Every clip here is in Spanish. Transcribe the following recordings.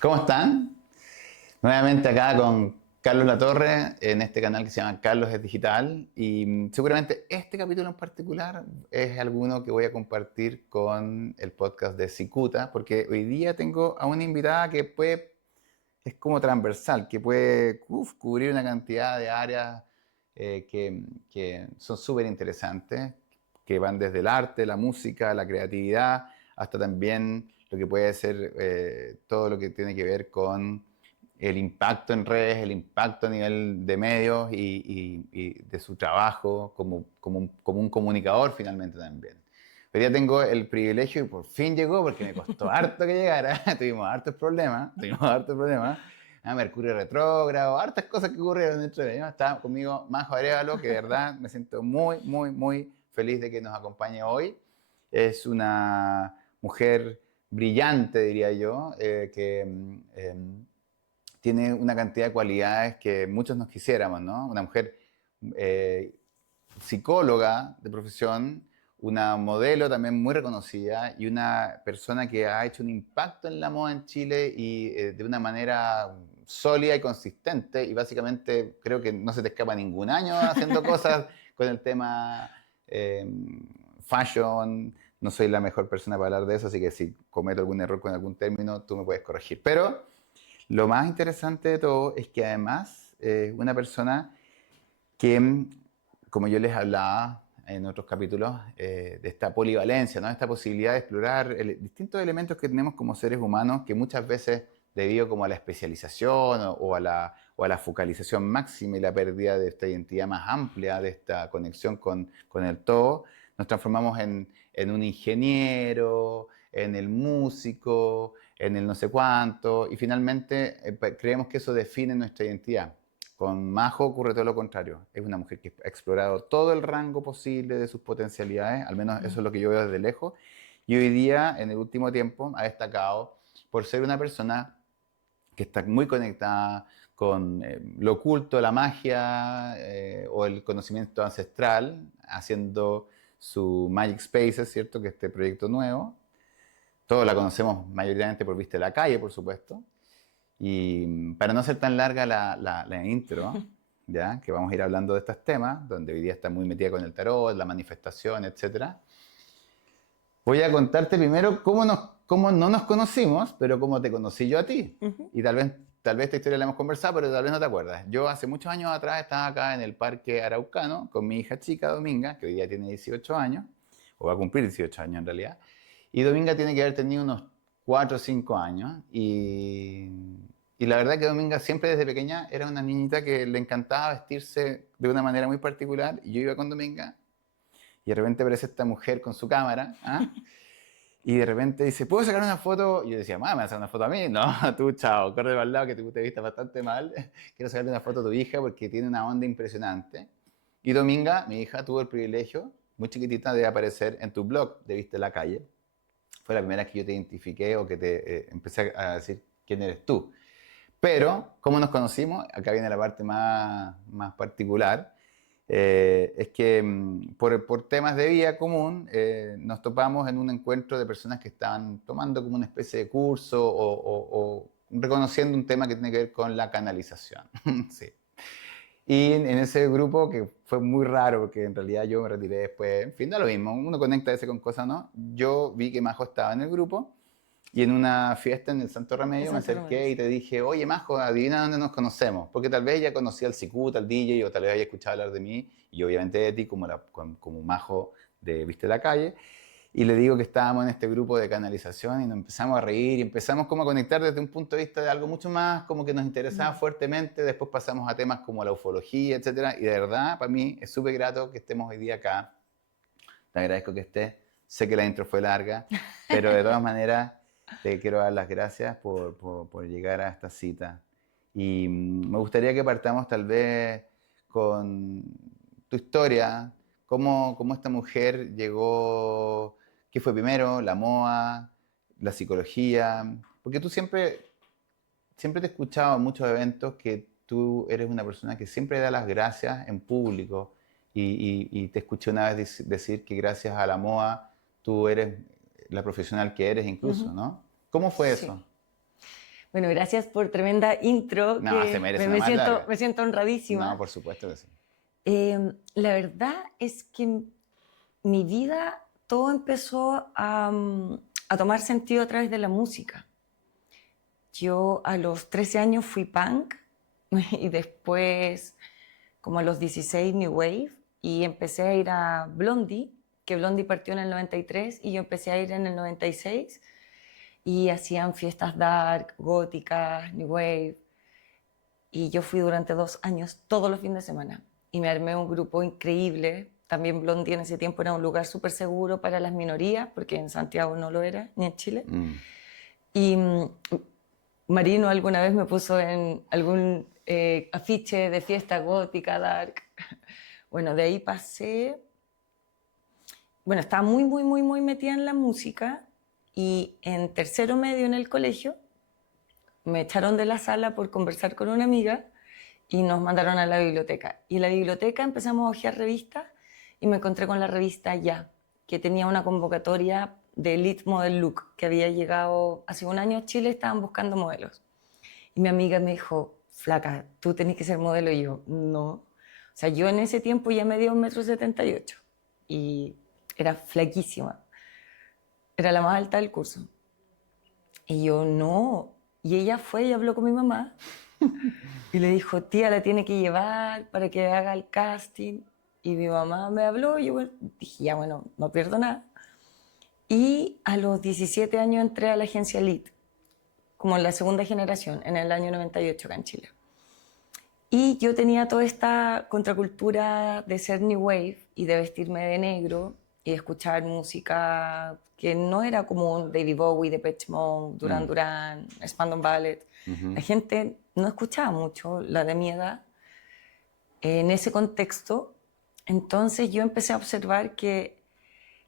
¿Cómo están? Nuevamente acá con Carlos Latorre en este canal que se llama Carlos es Digital y seguramente este capítulo en particular es alguno que voy a compartir con el podcast de Cicuta porque hoy día tengo a una invitada que es como transversal, que puede cubrir una cantidad de áreas que son súper interesantes, que van desde el arte, la música, la creatividad, hasta también lo que puede ser todo lo que tiene que ver con el impacto en redes, el impacto a nivel de medios y de su trabajo como un comunicador finalmente también. Hoy día tengo el privilegio y por fin llegó porque me costó harto que llegara. Tuvimos hartos problemas. Mercurio retrógrado, hartas cosas que ocurrieron dentro de ellos. Está conmigo Majo Arévalo, que de verdad me siento muy feliz de que nos acompañe hoy. Es una mujer brillante, diría yo, que tiene una cantidad de cualidades que muchos nos quisiéramos, ¿no? Una mujer eh, psicóloga de profesión, una modelo también muy reconocida y una persona que ha hecho un impacto en la moda en Chile y de una manera sólida y consistente y básicamente creo que no se te escapa ningún año haciendo cosas con el tema eh, fashion. No soy la mejor persona para hablar de eso, así que si cometo algún error con algún término, tú me puedes corregir. Pero lo más interesante de todo es que además es una persona que, como yo les hablaba en otros capítulos, de esta polivalencia, ¿no? Esta posibilidad de explorar distintos elementos que tenemos como seres humanos que muchas veces, debido como a la especialización o a la focalización máxima y la pérdida de esta identidad más amplia, de esta conexión con el todo, nos transformamos en un ingeniero, en el músico, en el no sé cuánto, y finalmente creemos que eso define nuestra identidad. Con Majo ocurre todo lo contrario. Es una mujer que ha explorado todo el rango posible de sus potencialidades, al menos eso es lo que yo veo desde lejos. Y hoy día, en el último tiempo, ha destacado por ser una persona que está muy conectada con lo oculto, la magia o el conocimiento ancestral, haciendo su Magic Spaces, ¿cierto? Que es este proyecto nuevo. Todos la conocemos mayoritariamente por Viste la Calle, por supuesto. Y para no ser tan larga la intro, ¿ya? Que vamos a ir hablando de estos temas, donde hoy día está muy metida con el tarot, la manifestación, etcétera. Voy a contarte primero cómo no nos conocimos, pero cómo te conocí yo a ti. Ujú. Y tal vez esta historia la hemos conversado, pero tal vez no te acuerdas. Yo hace muchos años atrás estaba acá en el Parque Araucano con mi hija chica Dominga, que hoy día tiene 18 años, o va a cumplir 18 años en realidad. Y Dominga tiene que haber tenido unos 4 o 5 años. Y la verdad que Dominga siempre desde pequeña era una niñita que le encantaba vestirse de una manera muy particular. Y yo iba con Dominga y de repente aparece esta mujer con su cámara, ¿ah? Y de repente dice, ¿puedo sacar una foto? Y yo decía, mamá, ¿me vas a hacer una foto a mí? No, tú, chao, corre para el lado que tú te viste bastante mal. Quiero sacarle una foto a tu hija porque tiene una onda impresionante. Y Dominga, mi hija, tuvo el privilegio, muy chiquitita, de aparecer en tu blog de Viste la Calle. Fue la primera vez que yo te identifiqué o que te empecé a decir quién eres tú. Pero, ¿cómo nos conocimos? Acá viene la parte más particular. Es que por temas de vida común nos topamos en un encuentro de personas que estaban tomando como una especie de curso o reconociendo un tema que tiene que ver con la canalización. Sí. Y en ese grupo, que fue muy raro, porque en realidad yo me retiré después, en fin, da lo mismo, uno conecta ese con cosas, ¿no? Yo vi que Majo estaba en el grupo y en una fiesta en el Santo En Remedio me Santo Remedio, acerqué y sí. te dije, oye Majo, adivina dónde nos conocemos, porque tal vez ella conocía al Cicuta, al DJ, o tal vez había escuchado hablar de mí, y obviamente de ti como Majo de Viste la Calle, y le digo que estábamos en este grupo de canalización y nos empezamos a reír y empezamos como a conectar desde un punto de vista de algo mucho más como que nos interesaba Ujú. fuertemente, después pasamos a temas como la ufología, etcétera, y de verdad para mí es súper grato que estemos hoy día acá. Te agradezco que estés. Sé que la intro fue larga, pero de todas maneras te quiero dar las gracias por llegar a esta cita. Y me gustaría que partamos tal vez con tu historia, cómo esta mujer llegó, qué fue primero, la MOA, la psicología, porque tú siempre te he escuchado en muchos eventos que tú eres una persona que siempre da las gracias en público y te escuché una vez decir que gracias a la MOA tú eres la profesional que eres incluso, Ujú. ¿no? ¿Cómo fue Sí. eso? Bueno, gracias por tremenda intro. No, que se merece una más larga. me siento honradísima. No, por supuesto que sí. La verdad es que mi vida, todo empezó a tomar sentido a través de la música. Yo a los 13 años fui punk y después, como a los 16, New Wave, y empecé a ir a Blondie, que Blondie partió en el 93 y yo empecé a ir en el 96, y hacían fiestas dark, góticas, New Wave, y yo fui durante 2 años todos los fines de semana y me armé un grupo increíble. También Blondie en ese tiempo era un lugar súper seguro para las minorías, porque en Santiago no lo era, ni en Chile. Y Marino alguna vez me puso en algún afiche de fiesta gótica, dark. Bueno, de ahí pasé. Bueno, estaba muy metida en la música, y en tercero medio en el colegio me echaron de la sala por conversar con una amiga y nos mandaron a la biblioteca. Y en la biblioteca empezamos a hojear revistas y me encontré con la revista Ya, que tenía una convocatoria de Elite Model Look, que había llegado hace un año a Chile, estaban buscando modelos. Y mi amiga me dijo, flaca, tú tenés que ser modelo. Y yo, no. O sea, yo en ese tiempo ya medía 1,78 m y era flaquísima. Era la más alta del curso. Y yo, no. Y ella fue y habló con mi mamá y le dijo, tía, la tiene que llevar para que haga el casting. Y mi mamá me habló y yo dije, ya bueno, no pierdo nada. Y a los 17 años entré a la agencia Elite, como en la segunda generación, en el año 98 acá en Chile. Y yo tenía toda esta contracultura de ser New Wave y de vestirme de negro y de escuchar música que no era como David Bowie, Depeche Mode, Duran Duran, Spandau Ballet. La gente no escuchaba mucho la de mi edad en ese contexto. Entonces yo empecé a observar que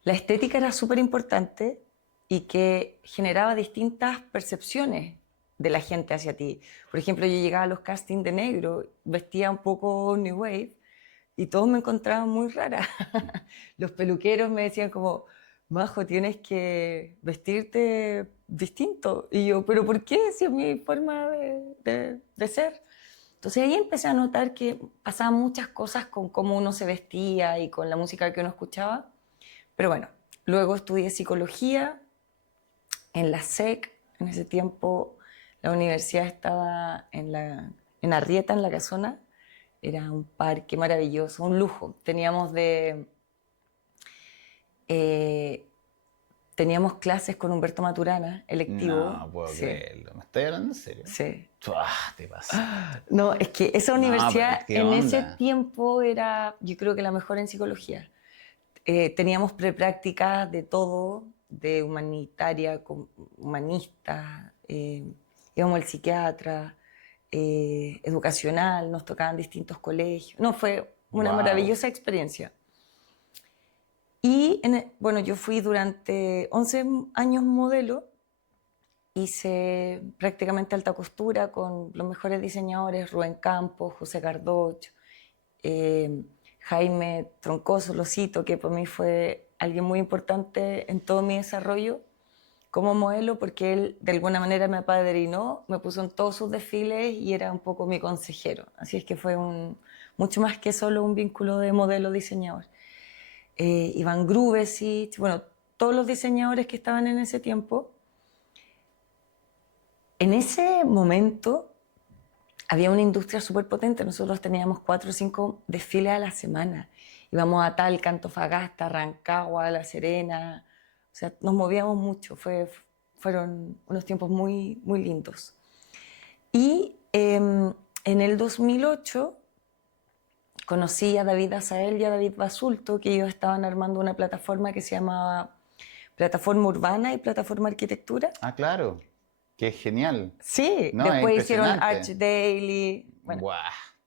la estética era súper importante y que generaba distintas percepciones de la gente hacia ti. Por ejemplo, yo llegaba a los castings de negro, vestía un poco New Wave y todos me encontraban muy rara. Los peluqueros me decían como, Majo, tienes que vestirte distinto. Y yo, ¿pero por qué? Si es mi forma de ser. Entonces ahí empecé a notar que pasaban muchas cosas con cómo uno se vestía y con la música que uno escuchaba. Pero bueno, luego estudié psicología en la SEC. En ese tiempo la universidad estaba en Arrieta, en La Casona. Era un parque maravilloso, un lujo. Teníamos clases con Humberto Maturana, electivo. No puedo Sí. creerlo. ¿Me estás hablando en serio? Sí. Te pasaste. No, es que esa No, universidad pero ¿qué en ese onda? tiempo era, yo creo que la mejor en psicología. Teníamos preprácticas de todo, de humanitaria, humanista, íbamos al psiquiatra, educacional, nos tocaban distintos colegios. No, fue una Wow. maravillosa experiencia. Y bueno, yo fui durante 11 años modelo, hice prácticamente alta costura con los mejores diseñadores, Rubén Campos, José Cardocho, Jaime Troncoso, lo cito, que para mí fue alguien muy importante en todo mi desarrollo como modelo, porque él de alguna manera me apadrinó, me puso en todos sus desfiles y era un poco mi consejero. Así es que fue mucho más que solo un vínculo de modelo-diseñador. Iván Grubesic, bueno, todos los diseñadores que estaban en ese tiempo. En ese momento había una industria súper potente. Nosotros teníamos 4 o 5 desfiles a la semana. Íbamos a Talca, Antofagasta, Rancagua, La Serena. O sea, nos movíamos mucho. Fueron unos tiempos muy lindos. Y en el 2008 conocí a David Azael y a David Basulto, que ellos estaban armando una plataforma que se llamaba Plataforma Urbana y Plataforma Arquitectura. Ah, claro. Qué genial. Sí, No, es después hicieron impresionante. Arch Daily. Bueno, Guau.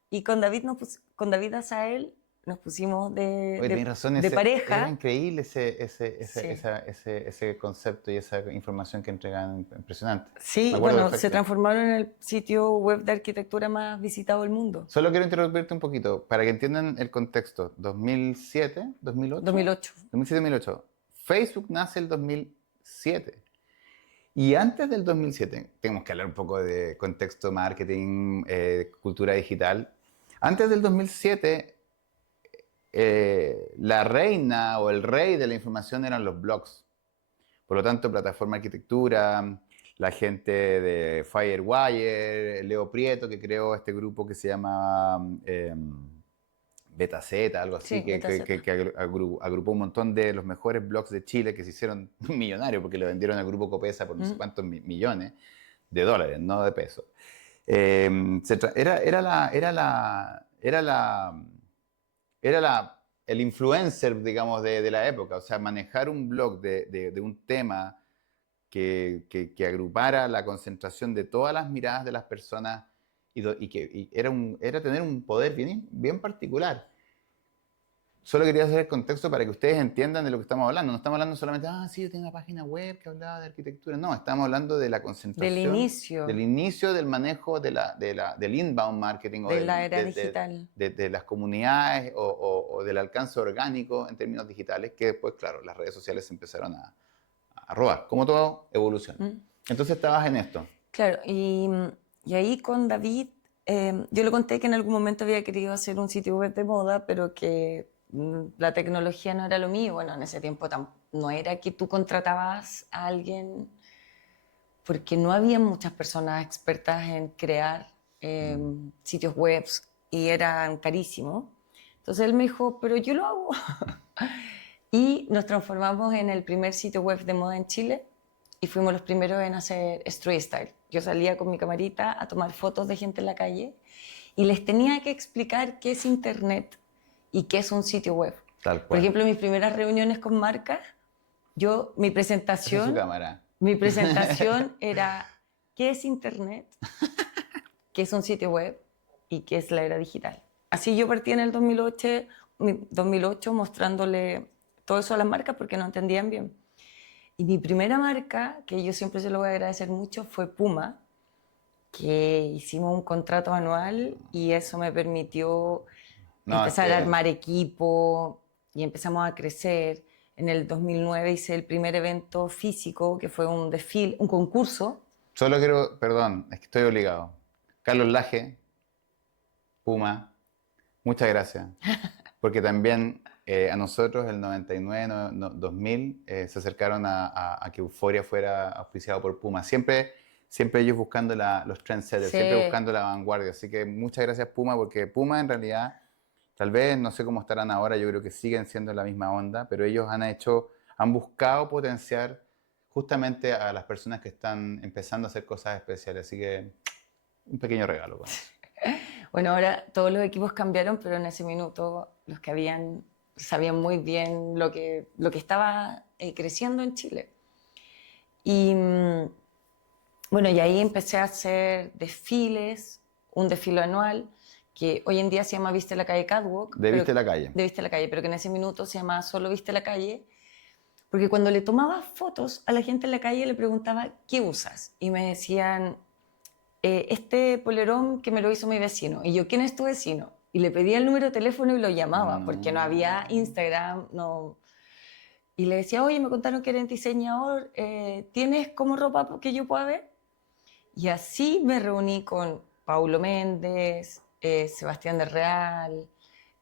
y con David Azael nos pusimos Oye, tienes razón, de era pareja. increíble Sí. ese concepto y esa información que entregaban, impresionante. Me Sí, acuerdo bueno, se perfecto. transformaron en el sitio web de arquitectura más visitado del mundo. Solo quiero interrumpirte un poquito para que entiendan el contexto. 2007, 2008. 2008. 2007-2008. Facebook nace el 2007. Y antes del 2007, tenemos que hablar un poco de contexto marketing, cultura digital. Antes del 2007, la reina o el rey de la información eran los blogs. Por lo tanto, plataforma arquitectura, la gente de Firewire, Leo Prieto, que creó este grupo que se llama BetaZ, algo así, Sí, que, BetaZ. agrupó un montón de los mejores blogs de Chile que se hicieron millonarios porque lo vendieron al grupo Copesa por no sé cuántos millones de dólares, no de pesos. Era el influencer, digamos, de la época, o sea, manejar un blog de un tema que agrupara la concentración de todas las miradas de las personas y era tener un poder bien particular. Solo quería hacer el contexto para que ustedes entiendan de lo que estamos hablando. No estamos hablando solamente, sí, yo tengo una página web que hablaba de arquitectura. No, estamos hablando de la Del concentración, del inicio inicio del manejo del inbound marketing o de la era digital. de las comunidades o del alcance orgánico en términos digitales, que después, claro, las redes sociales se empezaron a robar. Como todo, evoluciona. Entonces estabas en esto. Claro, y ahí con David, yo le conté que en algún momento había querido hacer un sitio web de moda, pero que la tecnología no era lo mío. Bueno, en ese tiempo no era que tú contratabas a alguien, porque no había muchas personas expertas en crear sitios web y eran carísimos. Entonces él me dijo, pero yo lo hago. Y nos transformamos en el primer sitio web de moda en Chile y fuimos los primeros en hacer street style. Yo salía con mi camarita a tomar fotos de gente en la calle y les tenía que explicar qué es internet y qué es un sitio web. Tal cual. Por ejemplo, en mis primeras reuniones con marcas, mi presentación era qué es internet, qué es un sitio web y qué es la era digital. Así yo partí en el 2008 mostrándole todo eso a las marcas porque no entendían bien. Y mi primera marca, que yo siempre se lo voy a agradecer mucho, fue Puma, que hicimos un contrato anual y eso me permitió empezar a armar equipo y empezamos a crecer. En el 2009 hice el primer evento físico, que fue un desfile, un concurso. Solo quiero, perdón, es que estoy obligado. Carlos Laje, Puma, muchas gracias. Porque también a nosotros, el 99, 2000, se acercaron a que Euphoria fuera auspiciado por Puma. Siempre ellos buscando los trendsetters, Sí. siempre buscando la vanguardia. Así que muchas gracias Puma, porque Puma en realidad, tal vez, no sé cómo estarán ahora, yo creo que siguen siendo la misma onda, pero ellos han buscado potenciar justamente a las personas que están empezando a hacer cosas especiales. Así que un pequeño regalo con eso. Bueno, ahora todos los equipos cambiaron, pero en ese minuto los que habían sabían muy bien lo que estaba creciendo en Chile. Y bueno, y ahí empecé a hacer desfiles, un desfile anual, que hoy en día se llama Viste la Calle Catwalk. De Viste la Calle. De Viste la Calle, pero que en ese minuto se llamaba solo Viste la Calle, porque cuando le tomaba fotos a la gente en la calle le preguntaba, ¿qué usas? Y me decían, este polerón que me lo hizo mi vecino. Y yo, ¿quién es tu vecino? Y le pedía el número de teléfono y lo llamaba, porque no había Instagram, no. Y le decía, oye, me contaron que eres diseñador, ¿tienes como ropa que yo pueda ver? Y así me reuní con Paulo Méndez, Sebastián del Real,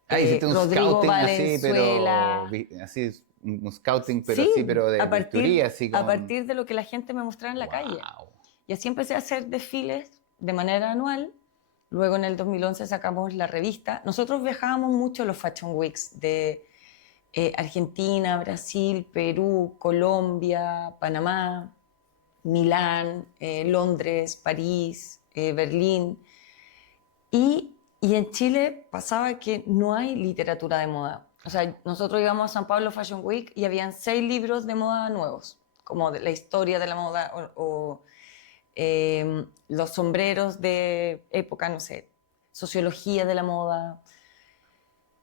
Hiciste un Rodrigo scouting Valenzuela. Un scouting, pero Sí, sí, pero de turía, así a partir de lo que la gente me mostraba en la calle. Y así empecé a hacer desfiles de manera anual. Luego en el 2011 sacamos la revista. Nosotros viajábamos mucho a los Fashion Weeks de Argentina, Brasil, Perú, Colombia, Panamá, Milán, Londres, París, Berlín. Y en Chile pasaba que no hay literatura de moda. O sea, nosotros íbamos a San Pablo Fashion Week y habían 6 libros de moda nuevos, como de la historia de la moda o los sombreros de época, no sé, sociología de la moda.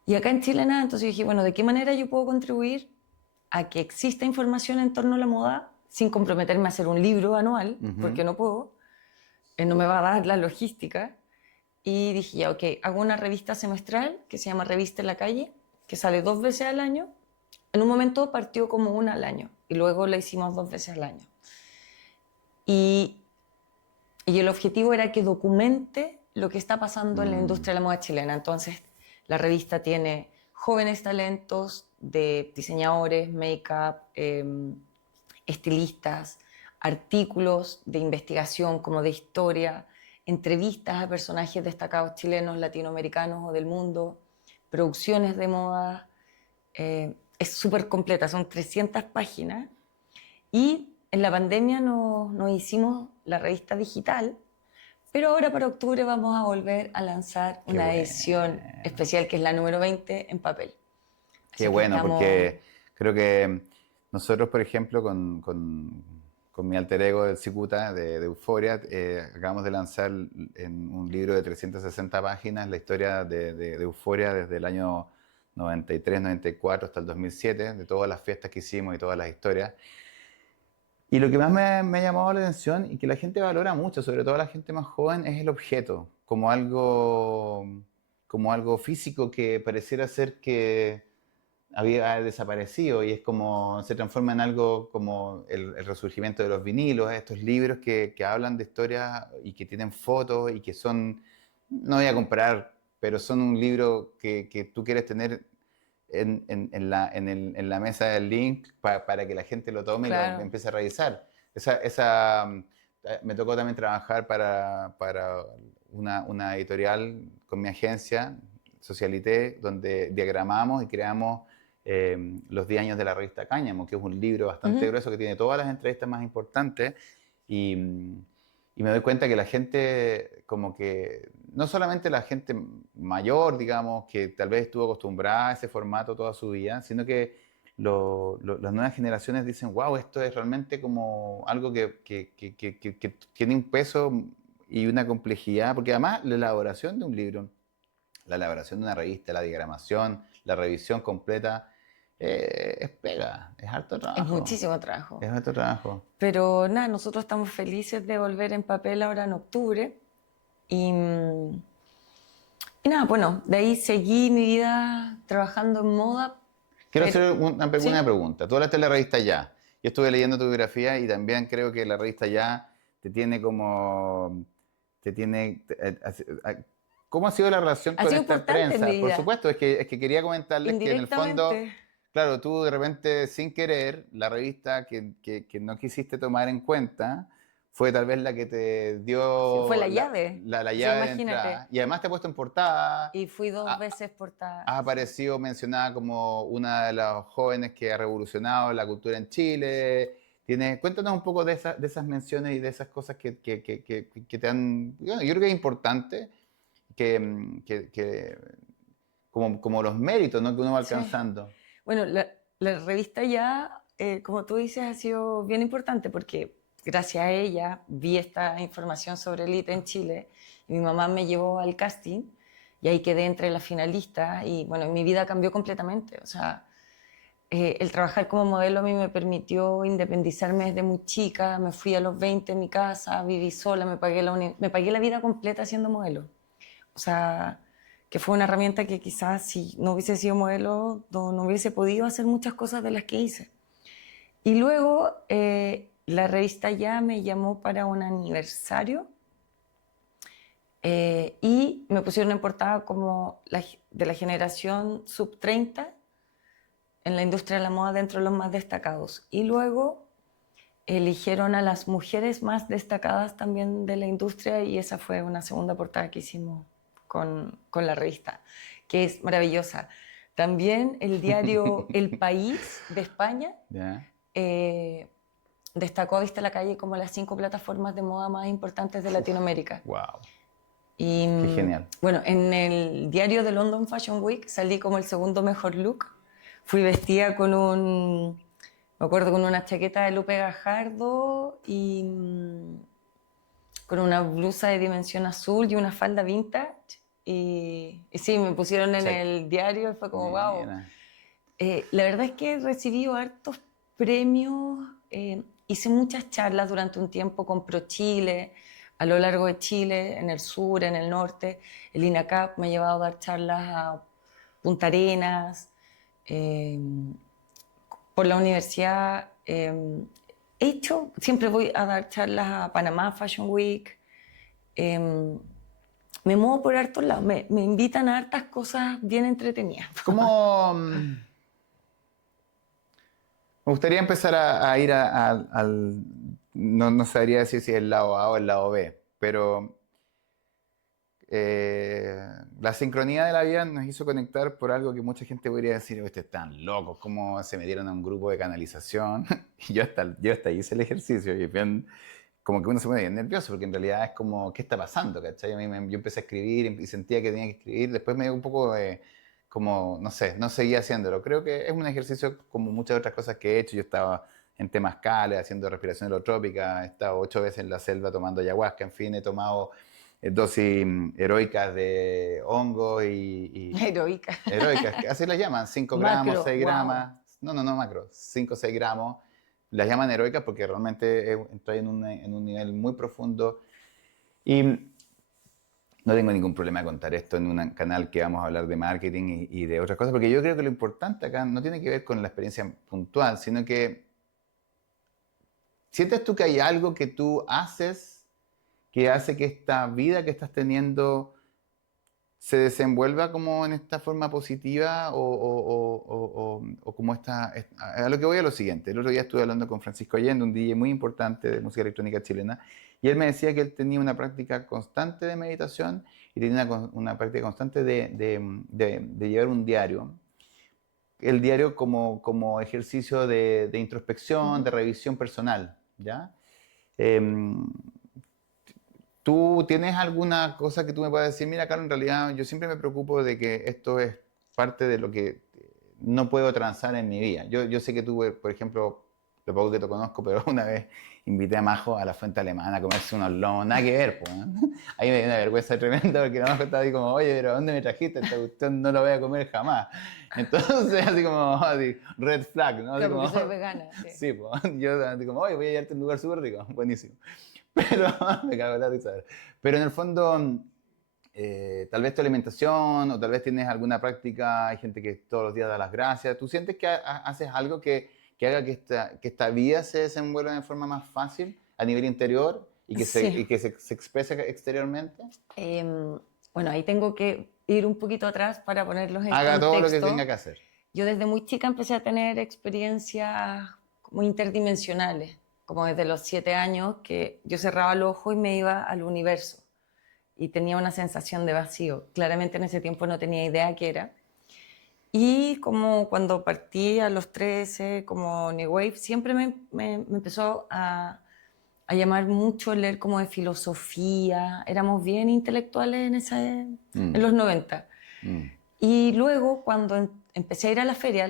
Y acá en Chile nada, entonces dije, bueno, ¿de qué manera yo puedo contribuir a que exista información en torno a la moda sin comprometerme a hacer un libro anual? Porque no puedo, no me va a dar la logística. Y dije, ya, ok, hago una revista semestral que se llama Revista en la Calle, que sale 2 veces al año. En un momento partió como una al año y luego la hicimos 2 veces al año. y el objetivo era que documente lo que está pasando en la industria de la moda chilena. Entonces, la revista tiene jóvenes talentos de diseñadores, make-up, estilistas, artículos de investigación como de historia, entrevistas a personajes destacados chilenos, latinoamericanos o del mundo, producciones de moda. Es súper completa, son 300 páginas. Y en la pandemia nos hicimos la revista digital, pero ahora para octubre vamos a volver a lanzar una edición especial que es la número 20 en papel. Qué bueno, porque creo que nosotros, por ejemplo, con mi alter ego del Cicuta, de Euforia, acabamos de lanzar en un libro de 360 páginas la historia de Euforia desde el año 93, 94 hasta el 2007, de todas las fiestas que hicimos y todas las historias. Y lo que más me ha llamado la atención y que la gente valora mucho, sobre todo la gente más joven, es el objeto, como algo físico que pareciera ser que había desaparecido y es como se transforma en algo como el resurgimiento de los vinilos, estos libros que hablan de historias y que tienen fotos y que son, no voy a comparar, pero son un libro que tú quieres tener en la mesa del link para que la gente lo tome y lo empiece a revisar. Me tocó también trabajar para una editorial con mi agencia, Socialité, donde diagramamos y creamos los 10 años de la revista Cáñamo, que es un libro bastante grueso que tiene todas las entrevistas más importantes y me doy cuenta que la gente, como que, no solamente la gente mayor, digamos, que tal vez estuvo acostumbrada a ese formato toda su vida, sino que las nuevas generaciones dicen, wow, esto es realmente como algo que tiene un peso y una complejidad, porque además la elaboración de un libro, la elaboración de una revista, la diagramación, la revisión completa, es pega, es harto trabajo. Es muchísimo trabajo. Es harto trabajo. Pero nada, nosotros estamos felices de volver en papel ahora en octubre. Y nada, bueno, de ahí seguí mi vida trabajando en moda. Quiero hacer una pregunta. Tú hablaste de la revista Ya. Yo estuve leyendo tu biografía y también creo que la revista Ya te tiene como... ¿Cómo ha sido la relación con esta prensa? Por supuesto, es que quería comentarles que en el fondo, claro, tú de repente sin querer, la revista que no quisiste tomar en cuenta fue tal vez la que te dio... Fue la llave. La llave de entrada. Y además te ha puesto en portada. Y fui 2 veces portada. Has aparecido mencionada como una de las jóvenes que ha revolucionado la cultura en Chile. Cuéntanos un poco de esas menciones y de esas cosas que te han... Bueno, yo creo que es importante como los méritos, ¿no?, que uno va alcanzando. Sí. Bueno, la revista Ya, como tú dices, ha sido bien importante porque gracias a ella vi esta información sobre Elite en Chile y mi mamá me llevó al casting y ahí quedé entre las finalistas y bueno, mi vida cambió completamente. O sea, el trabajar como modelo a mí me permitió independizarme desde muy chica, me fui a los 20 en mi casa, viví sola, me pagué la vida completa siendo modelo. O sea, que fue una herramienta que quizás si no hubiese sido modelo no hubiese podido hacer muchas cosas de las que hice. Y luego la revista Ya me llamó para un aniversario y me pusieron en portada como de la generación sub 30 en la industria de la moda dentro de los más destacados. Y luego eligieron a las mujeres más destacadas también de la industria y esa fue una segunda portada que hicimos con la revista, que es maravillosa. También el diario El País de España destacó a Vista la Calle como las 5 plataformas de moda más importantes de Latinoamérica. ¡Wow! Y, ¡qué genial! Bueno, en el diario de London Fashion Week salí como el segundo mejor look. Fui vestida con me acuerdo, con una chaqueta de Lupe Gajardo y con una blusa de dimensión azul y una falda vintage. Y sí, me pusieron en el diario y fue como, wow. La verdad es que he recibido hartos premios. Hice muchas charlas durante un tiempo con ProChile, a lo largo de Chile, en el sur, en el norte. El INACAP me ha llevado a dar charlas a Punta Arenas. Por la universidad hecho, siempre voy a dar charlas a Panamá Fashion Week. Me muevo por hartos lados, me invitan a hartas cosas bien entretenidas. ¿Cómo? Me gustaría empezar a ir al... No sabría decir si es el lado A o el lado B, pero la sincronía de la vida nos hizo conectar por algo que mucha gente podría decir, ustedes están locos, ¿cómo se metieron a un grupo de canalización? Y yo hasta hice el ejercicio y bien, como que uno se pone bien nervioso, porque en realidad es como, ¿qué está pasando? ¿Cachai? Yo empecé a escribir y sentía que tenía que escribir, después me dio un poco de, como, no sé, no seguía haciéndolo. Creo que es un ejercicio como muchas otras cosas que he hecho. Yo estaba en temazcales, haciendo respiración holotrópica, he estado 8 veces en la selva tomando ayahuasca, en fin, he tomado dosis heroicas de hongo Heroica. heroicas, así las llaman, 5 gramos, Macro, 6 wow. gramos, no macro, 5 o 6 gramos, las llaman heroicas porque realmente entra en un nivel muy profundo y no tengo ningún problema de contar esto en un canal que vamos a hablar de marketing y de otras cosas, porque yo creo que lo importante acá no tiene que ver con la experiencia puntual, sino que sientes tú que hay algo que tú haces que hace que esta vida que estás teniendo se desenvuelva como en esta forma positiva o como esta... A lo que voy a lo siguiente. El otro día estuve hablando con Francisco Allende, un DJ muy importante de música electrónica chilena, y él me decía que él tenía una práctica constante de meditación y tenía una práctica constante de llevar un diario. El diario como ejercicio de introspección, de Ujú. revisión personal, ¿ya? Em, ¿Tú tienes alguna cosa que tú me puedas decir? Mira, Carlos, en realidad yo siempre me preocupo de que esto es parte de lo que no puedo transar en mi vida. Yo sé que tú, por ejemplo, lo poco que te conozco, pero una vez invité a Majo a la fuente alemana a comerse unos lomos, nada que ver, pues. Ahí me dio una vergüenza tremenda porque la Majo estaba ahí como, oye, pero ¿dónde me trajiste? Esta cuestión no lo voy a comer jamás. Entonces, así como, así, red flag, ¿no? Así Claro, porque como, soy vegana, sí. sí, pues, yo así como, oye, voy a llevarte a un lugar súper rico, buenísimo. Pero me cago en la risa. Pero en el fondo, tal vez tu alimentación o tal vez tienes alguna práctica, hay gente que todos los días da las gracias. ¿Tú sientes que haces algo que haga que esta vida se desenvuelva de forma más fácil a nivel interior y que se, Sí. y que se exprese exteriormente? Bueno, ahí tengo que ir un poquito atrás para ponerlos en Haga todo lo que tenga contexto. que hacer. Yo desde muy chica empecé a tener experiencias como interdimensionales, como desde los 7 años, que yo cerraba el ojo y me iba al universo y tenía una sensación de vacío. Claramente en ese tiempo no tenía idea qué era. Y como cuando partí a los 13, como New Wave, siempre me empezó a llamar mucho el leer como de filosofía. Éramos bien intelectuales en Mm, los 90. mm. Y luego cuando empecé a ir a la feria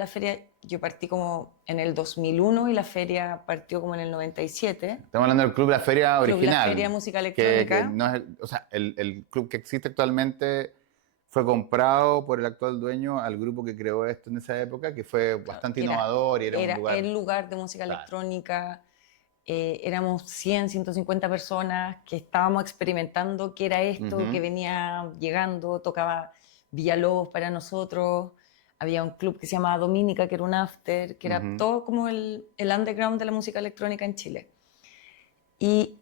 yo partí como en el 2001 y la feria partió como en el 97. Estamos hablando del Club La Feria Club La Feria original, Música que Electrónica. no es o sea, el club que existe actualmente fue comprado por el actual dueño al grupo que creó esto en esa época, que fue Claro, bastante que era, innovador y era un era lugar, el lugar de música claro. electrónica. Éramos 100, 150 personas que estábamos experimentando qué era esto, que Ujú, venía llegando, tocaba Villalobos para nosotros, había un club que se llamaba Dominica, que era un after, que era ujú. todo como el underground de la música electrónica en Chile. Y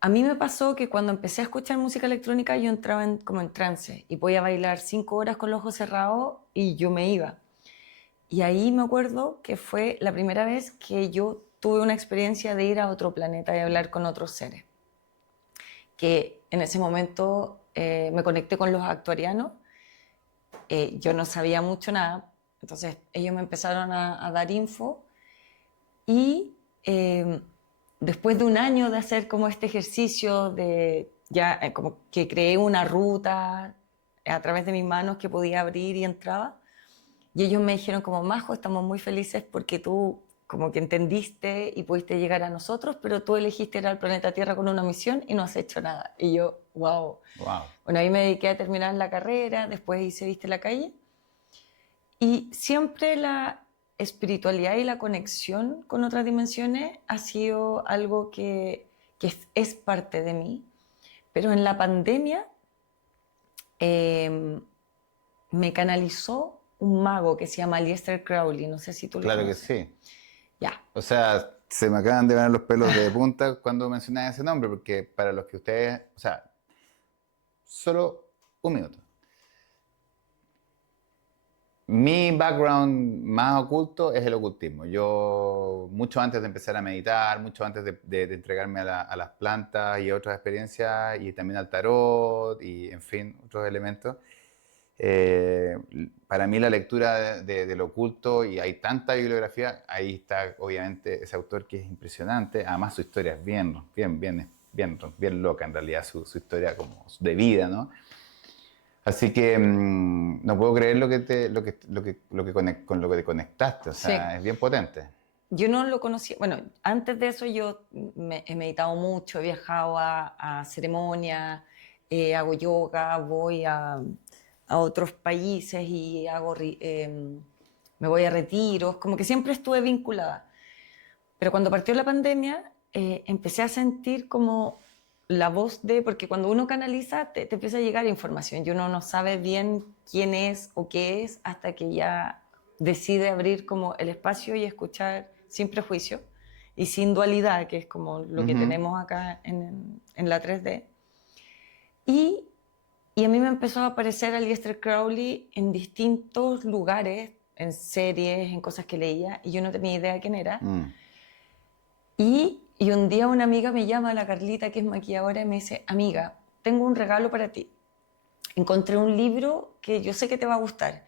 a mí me pasó que cuando empecé a escuchar música electrónica yo entraba como en trance y podía bailar 5 horas con los ojos cerrados y yo me iba. Y ahí me acuerdo que fue la primera vez que yo tuve una experiencia de ir a otro planeta y hablar con otros seres. Que en ese momento me conecté con los actuarianos. Yo no sabía mucho nada, entonces ellos me empezaron a dar info y después de un año de hacer como este ejercicio de ya como que creé una ruta a través de mis manos que podía abrir y entraba. Y ellos me dijeron como, Majo, estamos muy felices porque tú como que entendiste y pudiste llegar a nosotros, pero tú elegiste ir al planeta Tierra con una misión y no has hecho nada. Y yo, wow. Wow. Bueno, ahí me dediqué a terminar la carrera, después hice Viste la Calle. Y siempre la espiritualidad y la conexión con otras dimensiones ha sido algo que es parte de mí. Pero en la pandemia eh, me canalizó un mago que se llama Aleister Crowley, no sé si tú lo Claro que conoces. sí. Ya, O sea, Se me acaban de poner los pelos de punta cuando mencionas ese nombre, porque para los que ustedes, o sea, solo un minuto. Mi background más oculto es el ocultismo. Yo, mucho antes de empezar a meditar, mucho antes de entregarme a las plantas y otras experiencias, y también al tarot y, en fin, otros elementos, eh, para mí la lectura del oculto, y hay tanta bibliografía, ahí está obviamente ese autor que es impresionante. Además su historia es bien loca en realidad, su historia como de vida, ¿no? Así que no puedo creer con lo que te conectaste, o Sí. sea, es bien potente. Yo no lo conocía, bueno, antes de eso yo he meditado mucho, he viajado a ceremonias, hago yoga, voy a otros países y me voy a retiros, como que siempre estuve vinculada. Pero cuando partió la pandemia, empecé a sentir como la voz porque cuando uno canaliza te empieza a llegar información y uno no sabe bien quién es o qué es hasta que ya decide abrir como el espacio y escuchar sin prejuicio y sin dualidad, que es como lo que Ujú. tenemos acá en la 3D. Y, y a mí me empezó a aparecer Aleister Crowley en distintos lugares, en series, en cosas que leía, y yo no tenía idea de quién era. Mm. Y un día una amiga me llama, la Carlita, que es maquilladora, y me dice, amiga, tengo un regalo para ti. Encontré un libro que yo sé que te va a gustar.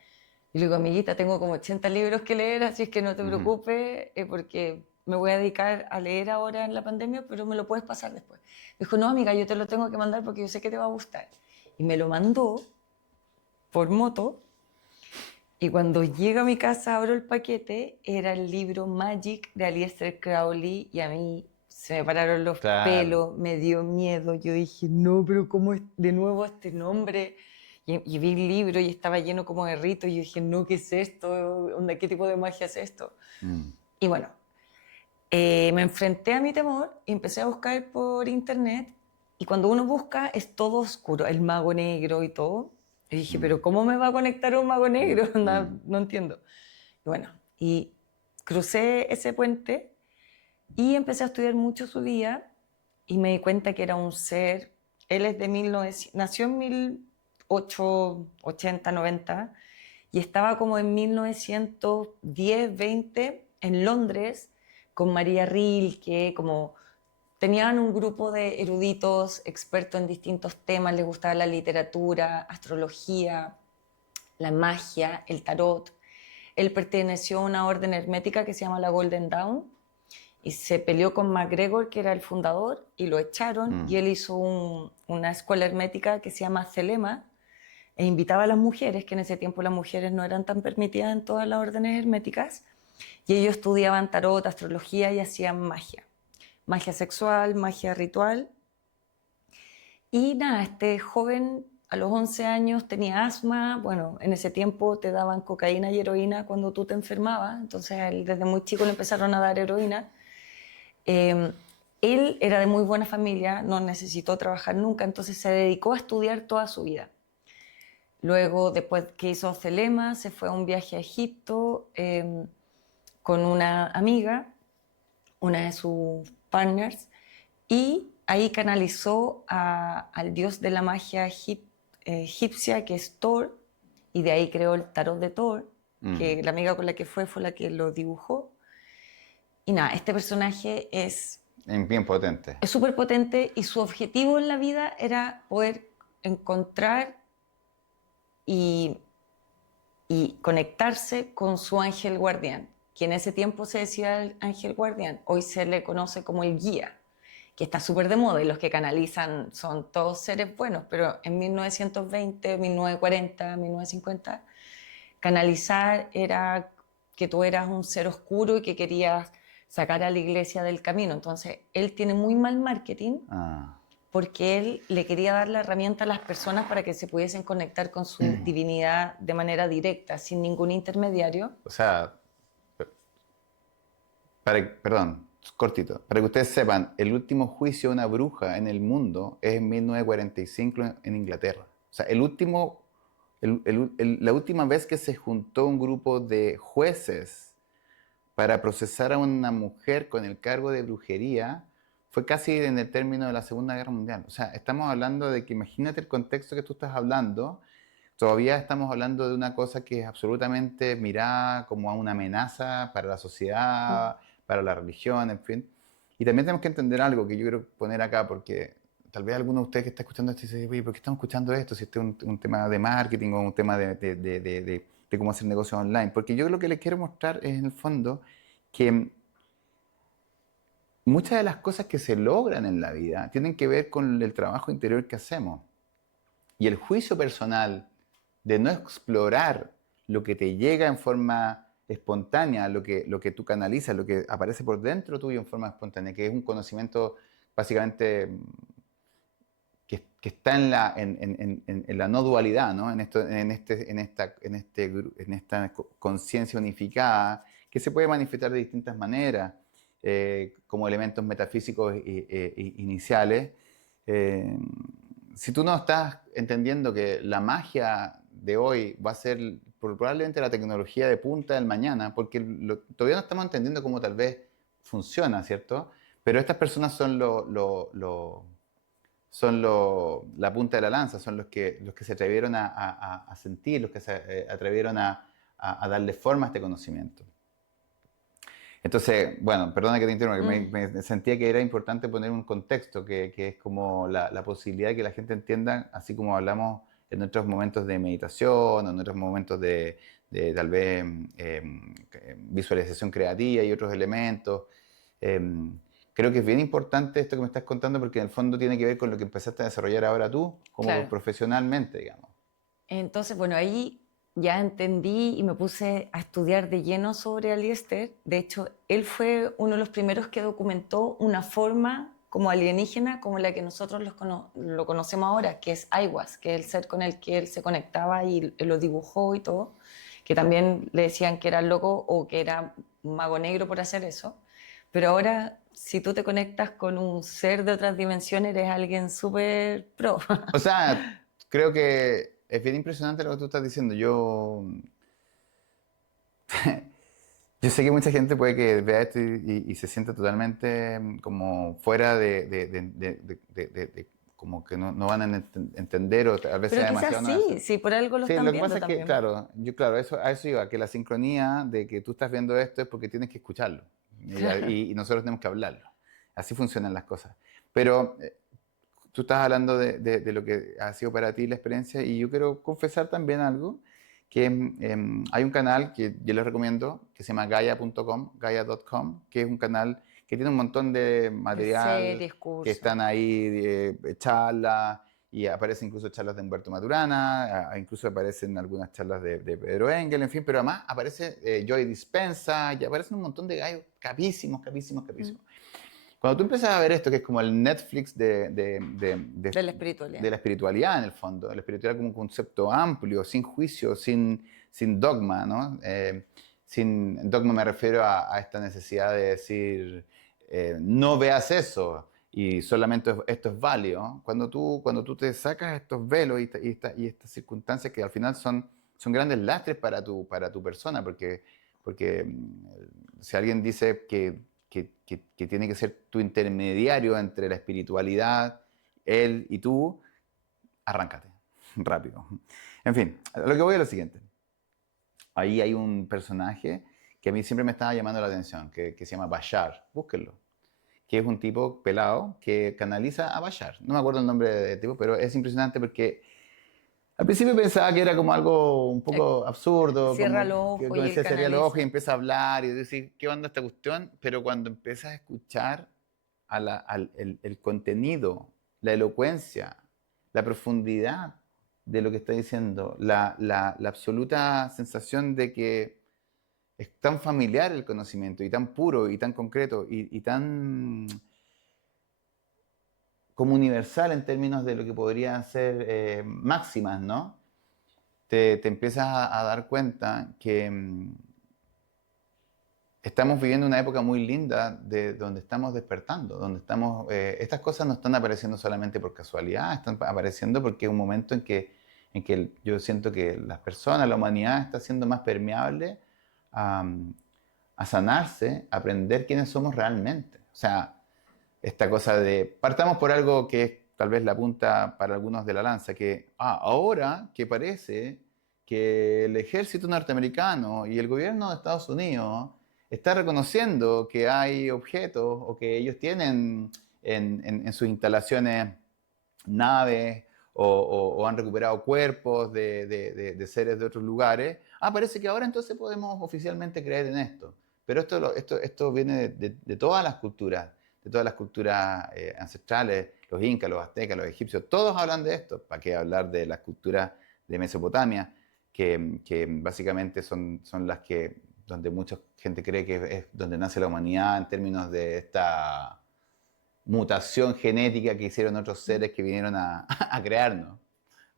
Y le digo, amiguita, tengo como 80 libros que leer, así es que no te Ujú. preocupes, porque me voy a dedicar a leer ahora en la pandemia, pero me lo puedes pasar después. Me dijo, no, amiga, yo te lo tengo que mandar porque yo sé que te va a gustar. Y me lo mandó por moto. Y cuando llego a mi casa, abro el paquete, era el libro Magic de Aleister Crowley y a mí se me pararon los Claro. pelos, me dio miedo. Yo dije, no, pero ¿cómo es de nuevo este nombre? Y vi el libro y estaba lleno como de ritos y yo dije, no, ¿qué es esto? ¿Qué tipo de magia es esto? Mm. Y bueno, me enfrenté a mi temor y empecé a buscar por internet y cuando uno busca es todo oscuro, el mago negro y todo. Y dije, Mm. pero ¿cómo me va a conectar un mago Mm. negro? No, Mm. no entiendo. Y bueno, y crucé ese puente y empecé a estudiar mucho su vida y me di cuenta que era un ser, él es de 1900, nació en 1880, 90 y estaba como en 1910, 20 en Londres con María Rilke, como tenían un grupo de eruditos expertos en distintos temas, les gustaba la literatura, astrología, la magia, el tarot. Él perteneció a una orden hermética que se llama la Golden Dawn y se peleó con MacGregor, que era el fundador, y lo echaron. Y Mm. él hizo una escuela hermética que se llama Celema e invitaba a las mujeres, que en ese tiempo las mujeres no eran tan permitidas en todas las órdenes herméticas, y ellos estudiaban tarot, astrología y hacían magia. Magia sexual, magia ritual. Y nada, este joven a los 11 años tenía asma, bueno, en ese tiempo te daban cocaína y heroína cuando tú te enfermabas, entonces él, desde muy chico le empezaron a dar heroína. Eh, Él era de muy buena familia, no necesitó trabajar nunca, entonces se dedicó a estudiar toda su vida. Luego, después que hizo Celema, se fue a un viaje a Egipto con una amiga, una de sus partners, y ahí canalizó al dios de la magia egipcia, que es Thor, y de ahí creó el tarot de Thor, Mm. que la amiga con la que fue la que lo dibujó. Y nada, este personaje Es bien potente. es súper potente y su objetivo en la vida era poder encontrar y, y conectarse con su ángel guardián, que en ese tiempo se decía el ángel guardián, hoy se le conoce como el guía, que está súper de moda y los que canalizan son todos seres buenos, pero en 1920, 1940, 1950, canalizar era que tú eras un ser oscuro y que querías sacar a la iglesia del camino. Entonces, él tiene muy mal marketing Ah. porque él le quería dar la herramienta a las personas para que se pudiesen conectar con su divinidad de manera directa, sin ningún intermediario. O sea, perdón, cortito. Para que ustedes sepan, el último juicio de una bruja en el mundo es en 1945 en Inglaterra. O sea, la última vez que se juntó un grupo de jueces para procesar a una mujer con el cargo de brujería fue casi en el término de la Segunda Guerra Mundial. O sea, estamos hablando de que imagínate el contexto que tú estás hablando, todavía estamos hablando de una cosa que es absolutamente mirada como a una amenaza para la sociedad, para la religión, en fin. Y también tenemos que entender algo que yo quiero poner acá, porque tal vez alguno de ustedes que está escuchando esto dice, oye, ¿por qué estamos escuchando esto? Si este es un tema de marketing o un tema de cómo hacer negocios online. Porque yo lo que les quiero mostrar es, en el fondo, que muchas de las cosas que se logran en la vida tienen que ver con el trabajo interior que hacemos. Y el juicio personal de no explorar lo que te llega en forma espontánea, lo que tú canalizas, lo que aparece por dentro tuyo en forma espontánea, que es un conocimiento básicamente que está en la no dualidad, ¿no? En esta conciencia unificada, que se puede manifestar de distintas maneras, como elementos metafísicos iniciales. Eh, si tú no estás entendiendo que la magia de hoy va a ser probablemente la tecnología de punta del mañana, porque todavía no estamos entendiendo cómo tal vez funciona, ¿cierto? Pero estas personas son la punta de la lanza, son los que se atrevieron a sentir, los que se atrevieron a darle forma a este conocimiento. Entonces, bueno, perdona que te interrumpa, que me sentía que era importante poner un contexto, que es como la posibilidad de que la gente entienda, así como hablamos en otros momentos de meditación, en otros momentos de tal vez visualización creativa y otros elementos. Creo que es bien importante esto que me estás contando porque en el fondo tiene que ver con lo que empezaste a desarrollar ahora tú, como Claro. profesionalmente, digamos. Entonces, bueno, ahí ya entendí y me puse a estudiar de lleno sobre Alistair. De hecho, él fue uno de los primeros que documentó una forma como alienígena como la que nosotros lo conocemos ahora, que es Aiwass, que es el ser con el que él se conectaba y lo dibujó y todo, que también le decían que era loco o que era un mago negro por hacer eso. Pero ahora, si tú te conectas con un ser de otras dimensiones, eres alguien súper pro. O sea, creo que es bien impresionante lo que tú estás diciendo. Yo sé que mucha gente puede que vea esto y se sienta totalmente como fuera como que no van a entender o a veces Pero sea quizás demasiado sí, nuevo. sí, por algo lo Sí, están lo que viendo pasa es que, también. claro, claro, a eso iba, que la sincronía de que tú estás viendo esto es porque tienes que escucharlo y nosotros tenemos que hablarlo. Así funcionan las cosas. Pero tú estás hablando de lo que ha sido para ti la experiencia y yo quiero confesar también algo, que hay un canal que yo les recomiendo que se llama gaia.com, gaia.com, que es un canal que tiene un montón de De material, series, que cursos. están ahí, charlas, y aparecen incluso charlas de Humberto Maturana, incluso aparecen algunas charlas de Pedro Engel, en fin, pero además aparece Joy Dispensa, y aparecen un montón de gallos capísimos, capísimos, capísimos. Cuando tú empiezas a ver esto, que es como el Netflix De la espiritualidad. de la espiritualidad en el fondo, la espiritualidad como un concepto amplio, sin juicio, sin dogma, ¿no? Sin dogma me refiero a esta necesidad de decir, no veas eso y solamente esto es válido. Cuando tú te sacas estos velos y estas circunstancias que al final son grandes lastres para tu persona, porque si alguien dice que tiene que ser tu intermediario entre la espiritualidad, él y tú, arráncate rápido. En fin, lo que voy a lo siguiente. Ahí hay un personaje que a mí siempre me estaba llamando la atención, que se llama Bashar. Búsquenlo. Que es un tipo pelado que canaliza a Bashar. No me acuerdo el nombre del tipo, pero es impresionante porque al principio pensaba que era como algo un poco absurdo, Cierra como los que ojos y él decía sería los ojos y canaliza. empieza a hablar y decir, ¿qué onda esta cuestión? Pero cuando empiezas a escuchar el contenido, la elocuencia, la profundidad de lo que está diciendo, la absoluta sensación de que es tan familiar el conocimiento y tan puro y tan concreto y tan como universal en términos de lo que podrían ser máximas, ¿no? Te empiezas a dar cuenta que estamos viviendo una época muy linda de donde estamos despertando, donde estas cosas no están apareciendo solamente por casualidad, están apareciendo porque es un momento en que yo siento que las personas, la humanidad está siendo más permeable a, a sanarse, a aprender quiénes somos realmente. O sea, esta cosa de, partamos por algo que es tal vez la punta para algunos de la lanza, que ahora que parece que el ejército norteamericano y el gobierno de Estados Unidos está reconociendo que hay objetos o que ellos tienen en sus instalaciones naves o han recuperado cuerpos de seres de otros lugares. Parece que ahora entonces podemos oficialmente creer en esto. Pero esto viene de todas las culturas ancestrales, los incas, los aztecas, los egipcios, todos hablan de esto. ¿Para qué hablar de las culturas de Mesopotamia? Que básicamente son las que, donde mucha gente cree que es donde nace la humanidad en términos de esta mutación genética que hicieron otros seres que vinieron a crearnos.